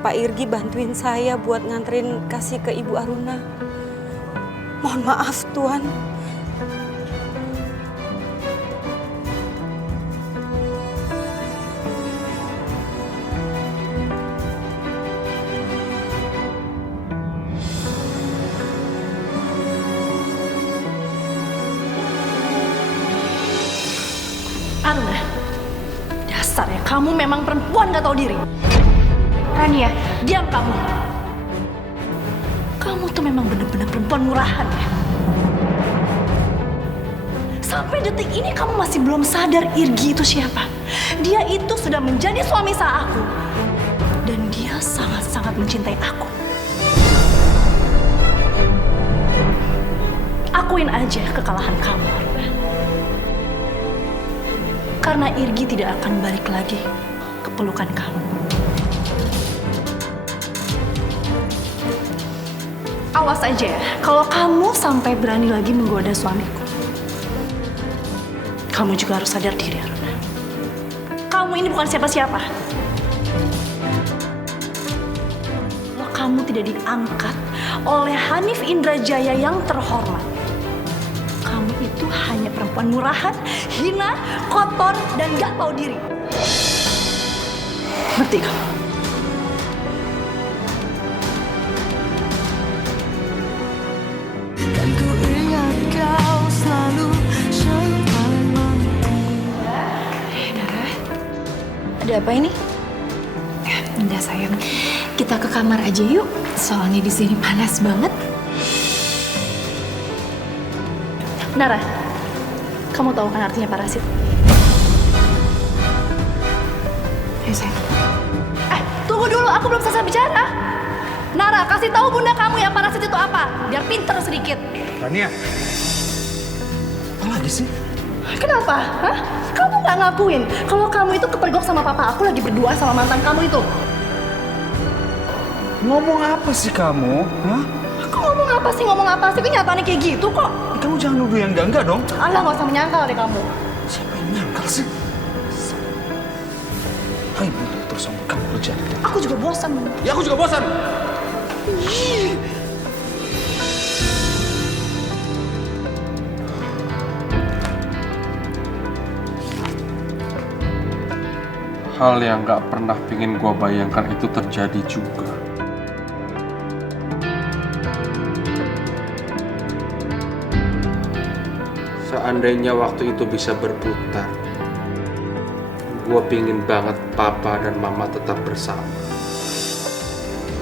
Pak Irgi bantuin saya buat nganterin kasih ke Ibu Aruna. Mohon maaf Tuan. Aruna, dasarnya kamu memang perempuan gak tahu diri. Rania, diam kamu. Kamu tuh memang benar-benar perempuan murahan ya. Sampai detik ini kamu masih belum sadar Irgi itu siapa. Dia itu sudah menjadi suami sah aku. Dan dia sangat-sangat mencintai aku. Akuin aja kekalahan kamu, Aruna. Karena Irgi tidak akan balik lagi ke pelukan kamu. Awas aja ya, kalau kamu sampai berani lagi menggoda suamiku. Kamu juga harus sadar diri, Aruna. Kamu ini bukan siapa-siapa. Kalau kamu tidak diangkat oleh Hanif Indrajaya yang terhormat, kamu itu hanya perempuan murahan, hina, kotor, dan gak tahu diri. Ngerti kamu? Dan ku ingat kau selalu sampai mati. Dara, Ada apa ini? Udah sayang, kita ke kamar aja yuk. Soalnya di sini panas banget. Nara, kamu tahu kan artinya parasit? Ayo sayang. Tunggu dulu, aku belum selesai bicara. Nara, kasih tahu bunda kamu yang parasit itu apa, biar pinter sedikit. Rania, apa lagi sih? Kenapa? Hah? Kamu nggak ngakuin kalau kamu itu kepergok sama papa aku lagi berdua sama mantan kamu itu? Ngomong apa sih kamu? Hah? Aku ngomong apa sih? Kenyataannya kayak gitu kok. Kamu jangan nuduh yang enggak dong. Alah, nggak usah menyangkal deh kamu. Siapa yang nyangkal sih? Ayo terus sama kamu kerja. Aku juga bosan. Ya aku juga bosan. Hal yang gak pernah pingin gue bayangkan itu terjadi juga. Seandainya waktu itu bisa berputar, gue pingin banget papa dan mama tetap bersama.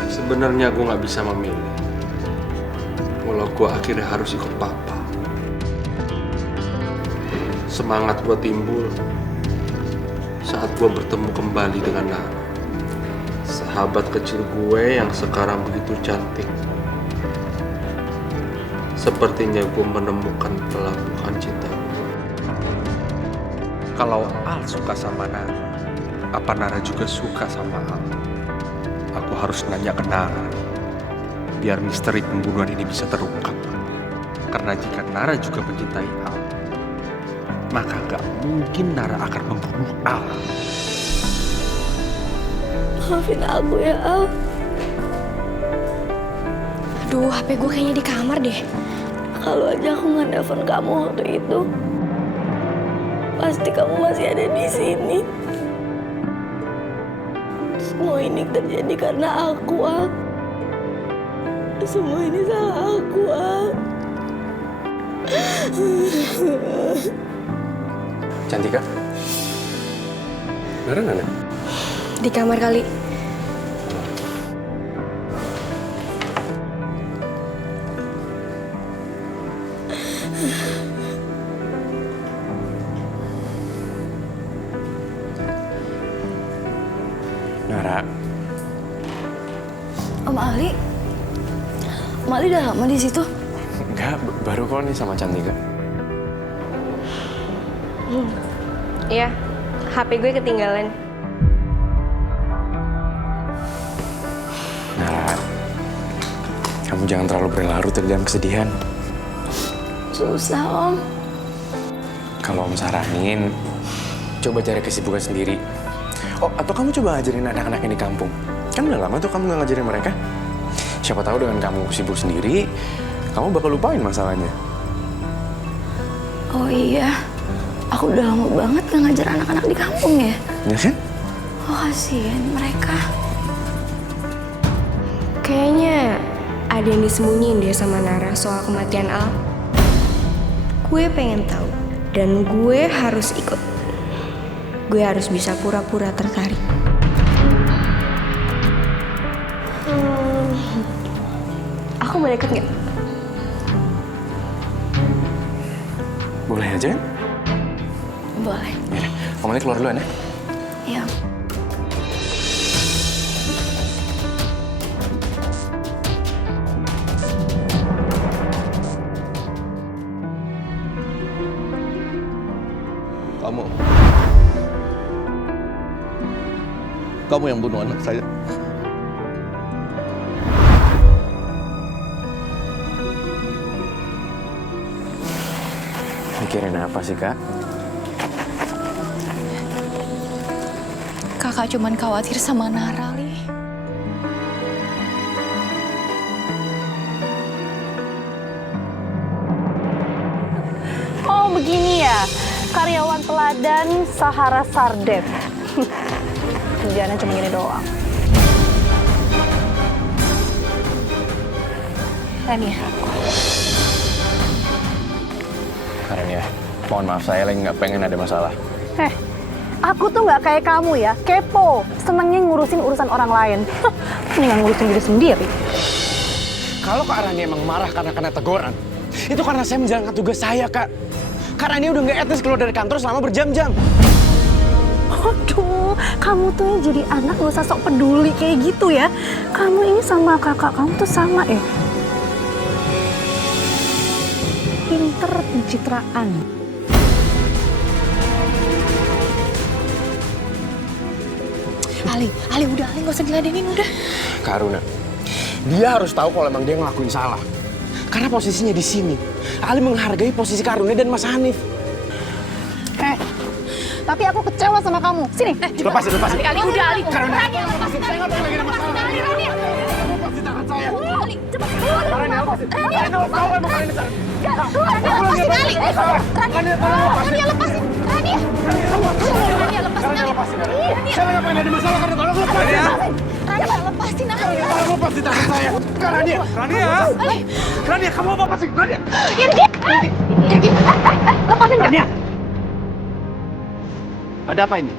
Sebenarnya gue gak bisa memilih, walau gue akhirnya harus ikut papa. Semangat gue timbul saat gue bertemu kembali dengan Nara, sahabat kecil gue yang sekarang begitu cantik. Sepertinya gue menemukan pelabuhan cinta gue. Kalau Al suka sama Nara, apa Nara juga suka sama Al? Aku harus nanya ke Nara, biar misteri pembunuhan ini bisa terungkap. Karena jika Nara juga mencintai Al, maka gak mungkin Nara akan membunuh Al. Maafin aku ya, Al. Aduh, HP gue kayaknya di kamar deh. Kalau aja aku nggak nelfon kamu waktu itu, pasti kamu masih ada di sini. Semua ini terjadi karena aku, Al. Semua ini salah aku, Al. Cantika? Nara mana? Di kamar kali. Nara. Om Ali udah lama di situ? Enggak, baru kok nih sama Cantika. Iya, HP gue ketinggalan. Nara, kamu jangan terlalu berlarut dalam kesedihan. Susah, Om. Kalau Om saranin, coba cari kesibukan sendiri. Oh, atau kamu coba ngajarin anak-anak yang di kampung. Kan udah lama tuh kamu nggak ngajarin mereka. Siapa tahu dengan kamu sibuk sendiri, kamu bakal lupain masalahnya. Oh iya, aku udah lama banget gak ngajar anak-anak di kampung ya. Ya kan? Oh, kasihan mereka. Kayaknya ada yang disembunyiin deh sama Nara soal kematian Al. Gue pengen tahu dan gue harus ikut. Gue harus bisa pura-pura tertarik. Aku mau deket nggak? Boleh aja kan? Boleh. Ya, kamu keluar duluan ya. Iya. Kamu yang bunuh anak saya. Mikirin apa sih, Kak? Kakak cuman khawatir sama Nara, Li. Oh, begini ya. Karyawan teladan Sahara Sardet. Kerjaannya cuma gini doang. Rania. Karen ya, mohon maaf saya lagi nggak pengen ada masalah. Aku tuh nggak kayak kamu ya, kepo. Senengnya ngurusin urusan orang lain. Mendingan ngurusin diri sendiri. Kalau Kak Rani emang marah karena kena teguran, itu karena saya menjalankan tugas saya, Kak. Kak Rani udah nggak etis keluar dari kantor selama berjam-jam. Aduh, kamu tuh yang jadi anak gak usah sok peduli kayak gitu ya. Kamu ini sama kakak kamu tuh sama ya. Pinter pencitraan. Ali udah, Ali gak usah diladenin udah. Kak Aruna, dia harus tahu kalau emang dia ngelakuin salah. Karena posisinya di sini. Ali menghargai posisi Kak Aruna dan Mas Hanif. Tapi aku kecewa sama kamu. Sini. Lepasin. Ali udah, Ali. Karena lepasin. saya nggak pengen lagi ada masalah. Lepasin tangan saya. Ali, cepat keluar. Rani, lepasin. Rani, tahu emang kalian ini salah. Lepasin Ali. Rani, lepasin. Rani, lepasin. Saya nggak pengen ada masalah karena tolong lepasin. Rani, lepasin Ali. Tolong lepasin tangan saya. Rani ya. Rani, kamu apa sih? Rani. Lepasin. Rani. Ada apa ini?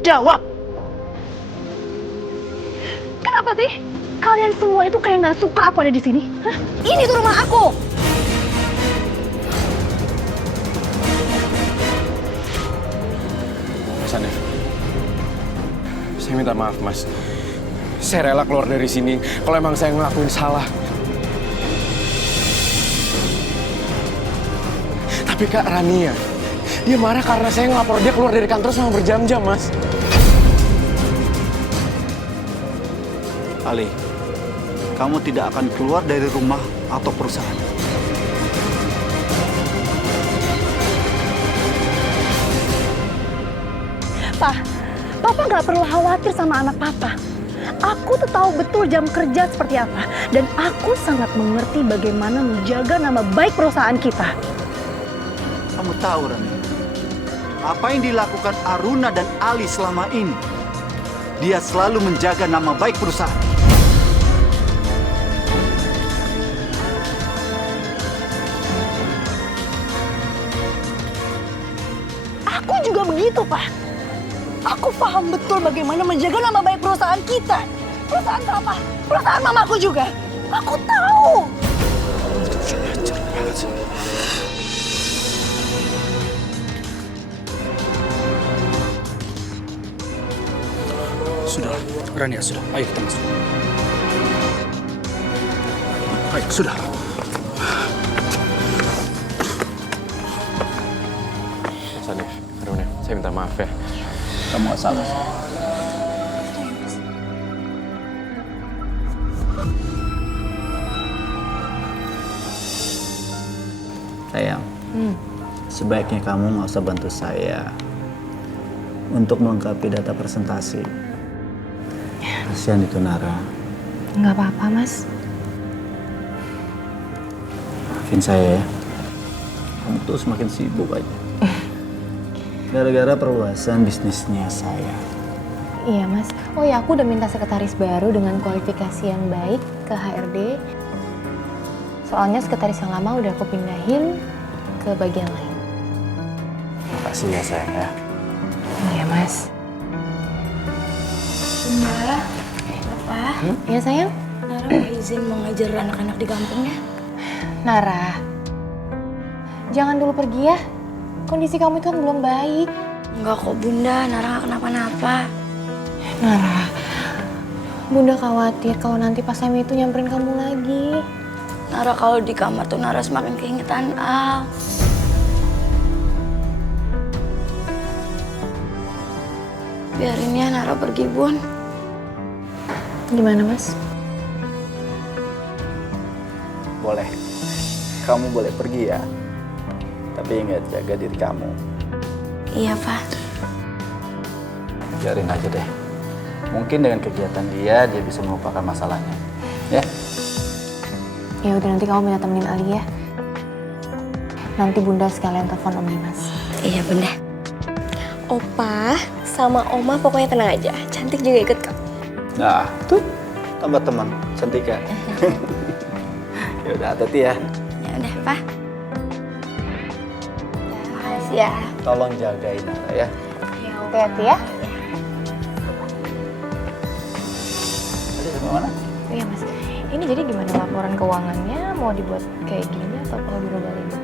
Jawab. Kenapa sih kalian semua itu kayak nggak suka aku ada di sini? Hah? Ini tuh rumah aku. Mas Hanif, saya minta maaf, Mas. Saya rela keluar dari sini kalau emang saya ngelakuin salah. Tapi Kak Rania, dia marah karena saya ngelapor dia keluar dari kantor selama berjam-jam, Mas. Ali, kamu tidak akan keluar dari rumah atau perusahaan. Papa nggak perlu khawatir sama anak Papa. Aku tuh tahu betul jam kerja seperti apa. Dan aku sangat mengerti bagaimana menjaga nama baik perusahaan kita. Kamu tahu, Rani, apa yang dilakukan Aruna dan Ali selama ini? Dia selalu menjaga nama baik perusahaan. Aku juga begitu, Pak. Aku paham betul bagaimana menjaga nama baik perusahaan kita. Perusahaan Papa, perusahaan mamaku juga. Aku tahu. Sudah, Rania, sudah. Ayo kita masuk. Ayo, sudah. Mas Hanif, Aruna, saya minta maaf ya. Kamu nggak salah. Sayang, sebaiknya kamu nggak usah bantu saya untuk melengkapi data presentasi. Kasihan itu Nara. Nggak apa-apa, Mas. Maafin saya ya. Kamu tuh semakin sibuk aja. Gara-gara perluasan bisnisnya saya. Iya, Mas. Oh ya, aku udah minta sekretaris baru dengan kualifikasi yang baik ke HRD. Soalnya sekretaris yang lama udah aku pindahin ke bagian lain. Makasih ya sayang ya. Iya, Mas. Bunda, Papa. Iya, sayang? Nara mau izin mau ngajar anak-anak di kampung ya? Nara, jangan dulu pergi ya. Kondisi kamu itu kan belum baik. Enggak kok Bunda, Nara nggak kenapa-napa. Nara, Bunda khawatir kalau nanti pas Semi itu nyamperin kamu lagi. Nara kalau di kamar tuh Nara semakin keingetan Al. Biarin ya Nara pergi, Bun. Gimana, Mas? Boleh. Kamu boleh pergi ya. Tapi ingat, jaga diri kamu. Iya, Pak. Biarin aja deh. Mungkin dengan kegiatan dia bisa melupakan masalahnya. Ya? Ya udah, nanti kamu minta temenin Ali ya. Nanti Bunda sekalian telepon Om Dimas. Iya, Bunda. Opa sama Oma pokoknya tenang aja. Cantik juga ikut kok. Nah, tuh. tambah teman, Cantika. Ya udah, hati-hati ya. Ya udah, Pak. Makasih ya. Tolong jagain Nara ya. Hati-hati ya. Tadi sampai mana? Iya Mas, ini jadi gimana laporan keuangannya? Mau dibuat kayak gini atau perlu dirubah lagi?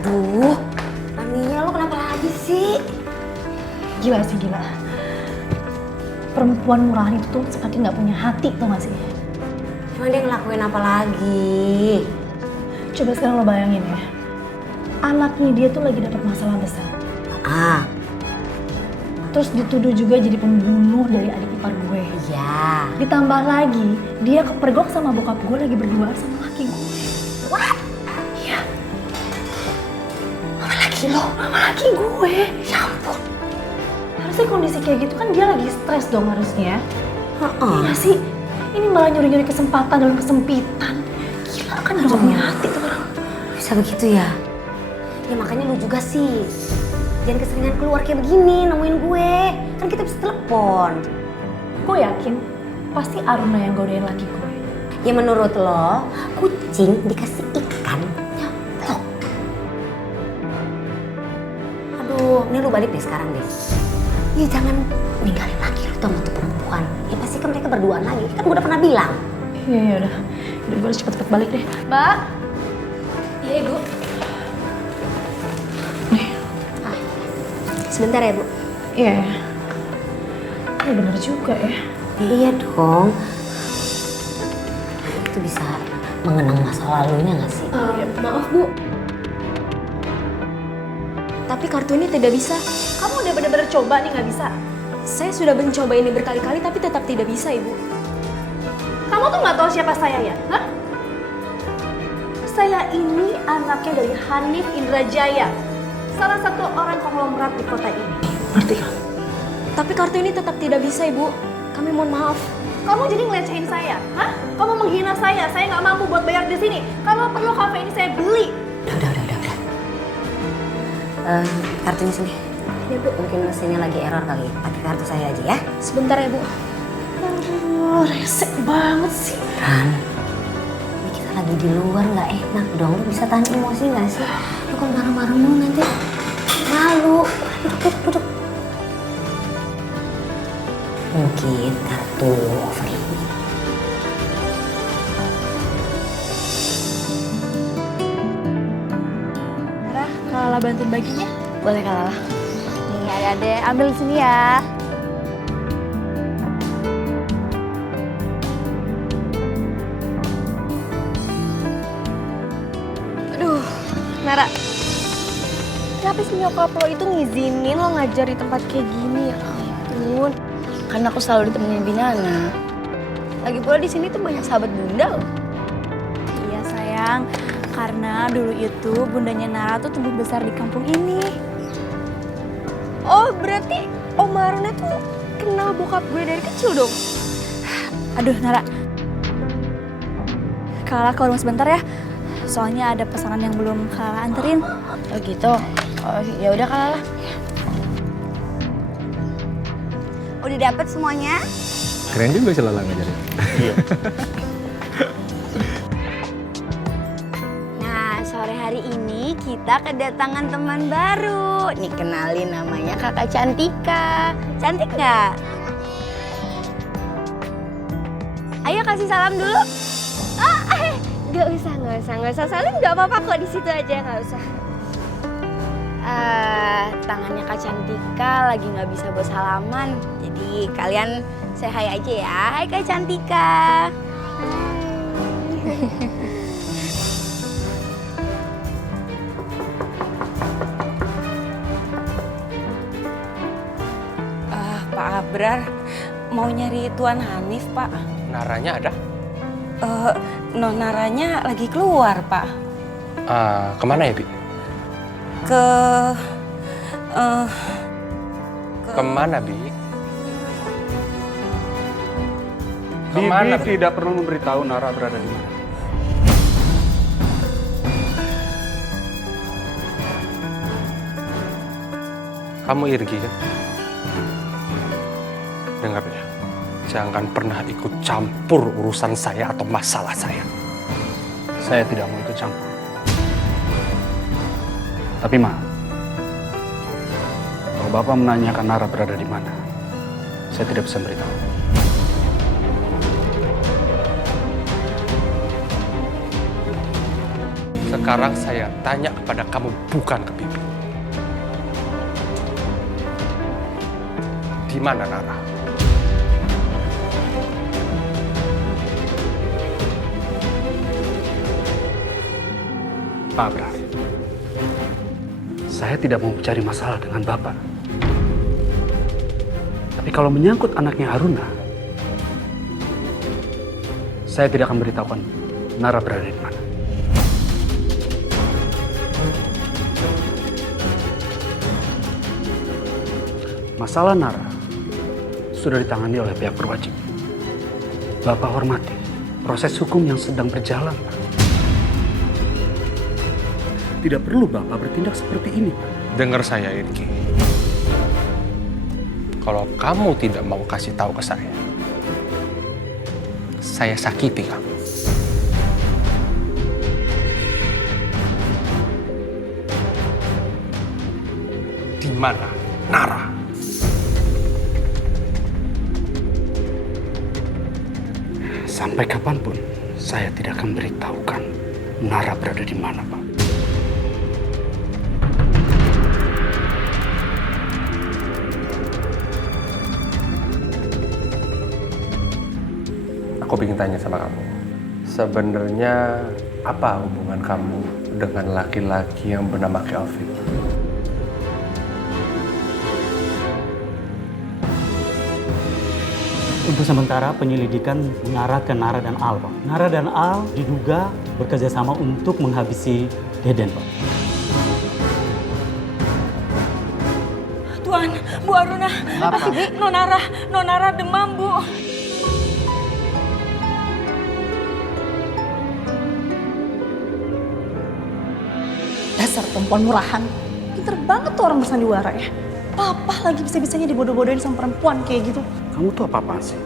Aduh, Rania lo kenapa lagi sih? Gila sih, gila. Perempuan murahan itu tuh seperti nggak punya hati, tuh gak sih? Emang dia ngelakuin apa lagi? Coba sekarang lo bayangin ya. Anaknya dia tuh lagi dapat masalah besar. Terus dituduh juga jadi pembunuh dari adik ipar gue. Iya. Ditambah lagi, dia kepergok sama bokap gue lagi berdua sama laki gue. What? Iya. Sama laki lo? Sama laki gue. Ya ampun. Harusnya kondisi kayak gitu kan dia lagi stres dong harusnya. Iya sih. Ini malah nyuri-nyuri kesempatan dalam kesempitan. Gila kan udah punya hati tuh orang. Bisa begitu ya? Ya makanya lu juga sih. Jangan keseringan keluar kayak begini, nemuin gue. Kan kita bisa telepon. Gue yakin pasti Aruna yang godain laki gue. Ya menurut lo, kucing dikasih ikan nyaplok. Aduh, ini lu balik deh sekarang deh. Ya jangan ninggalin laki lu sama tuh perempuan. Ya pasti kan mereka berduaan lagi. Kan gue udah pernah bilang. Iya, ya udah. Udah gue harus cepet-cepet balik deh. Mbak. Iya Ibu. Sebentar ya Bu. Iya. Ya bener juga ya. Iya dong. Itu bisa mengenang masa lalunya gak sih? Maaf Bu. Tapi kartu ini tidak bisa. Kamu udah bener-bener coba nih gak bisa? Saya sudah mencoba ini berkali-kali tapi tetap tidak bisa Ibu. Kamu tuh gak tahu siapa saya ya? Hah? Saya ini anaknya dari Hanif Indrajaya. Salah satu orang konglomerat di kota ini. Ngerti kan? Tapi kartu ini tetap tidak bisa Ibu. Kami mohon maaf. Kamu jadi ngelecehin saya? Hah? Kamu menghina saya nggak mampu buat bayar di sini. Kalau perlu kafe ini saya beli. Udah. Kartu ini sini. Ya Bu. Mungkin mesinnya lagi error kali. Pakai kartu saya aja ya. Sebentar ya Bu. Aduh, resek banget sih. Ran, ini kita lagi di luar nggak enak dong. Lu bisa tahan emosi nggak sih? Lu kalau marah-marah mulu nanti malu. Duduk. Mungkin kartu overlimit. Nara, Kalala bantuin baginya? Boleh Kalala. Nih ada deh, ambil di sini ya. Aduh, Nara. Kenapa sih nyokap lo itu ngizinin lo ngajar di tempat kayak gini? Ya ampun. Karena aku selalu ditemenin Binana. Lagi pula di sini tuh banyak sahabat bunda loh. Iya sayang, karena dulu itu bundanya Nara tuh tumbuh besar di kampung ini. Oh, berarti Om Aruna tuh kenal bokap gue dari kecil dong? Aduh Nara, Kalala keluar sebentar ya. Soalnya ada pesanan yang belum Kalala anterin. Oh gitu. Oh ya udah Kalala. Udah dapet semuanya? Keren juga sih Lala ngajarin. Iya. Nah, sore hari ini kita kedatangan teman baru. Nih kenalin namanya Kakak Cantika. Cantik nggak? Ayo kasih salam dulu. Nggak usah salim, nggak apa-apa kok di situ aja, nggak usah. Tangannya Kak Cantika lagi nggak bisa buat salaman, jadi kalian say hi aja ya. Hai Kak Cantika. Pak Abrar mau nyari Tuan Hanif Pak. Naranya ada? Naranya lagi keluar Pak. Kemana ya Bi? Kemana Bi? Bibi tidak perlu memberitahu Nara berada di mana. Kamu Irgi kan? Dengar ya, jangan pernah ikut campur urusan saya atau masalah saya. Saya tidak mau ikut campur. Tapi Ma, kalau Bapak menanyakan Nara berada di mana, saya tidak bisa beritahu. Sekarang saya tanya kepada kamu, bukan ke Bibi. Di mana Nara? Pak Abrar, saya tidak mau mencari masalah dengan Bapak. Tapi kalau menyangkut anaknya Aruna, saya tidak akan beritahukan Nara berada di mana. Masalah Nara sudah ditangani oleh pihak berwajib. Bapak hormati proses hukum yang sedang berjalan, Pak. Tidak perlu Bapak bertindak seperti ini, Pak. Dengar saya, Irki. Kalau kamu tidak mau kasih tahu ke saya sakiti kamu. Di mana Nara? Sampai kapanpun saya tidak akan beritahukan Nara berada di mana, Pak. Aku ingin tanya sama kamu. Sebenarnya apa hubungan kamu dengan laki-laki yang bernama Kelvin? Untuk sementara penyelidikan mengarah ke Nara dan Al, Pak. Nara dan Al diduga bekerja sama untuk menghabisi Deden, Pak. Tuan, Bu Aruna. Kenapa? Nonara demam, Bu. Dasar perempuan murahan. Pinter banget tuh orang bersandiwara ya. Papa lagi bisa-bisanya dibodoh-bodohin sama perempuan kayak gitu. Kamu tuh apa-apaan sih?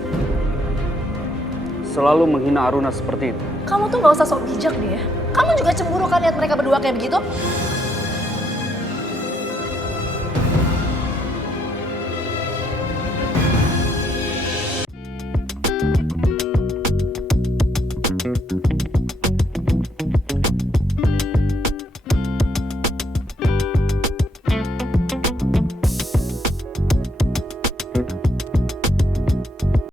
Selalu menghina Aruna seperti itu. Kamu tuh gak usah sok bijak deh ya. Kamu juga cemburu kan lihat mereka berdua kayak begitu?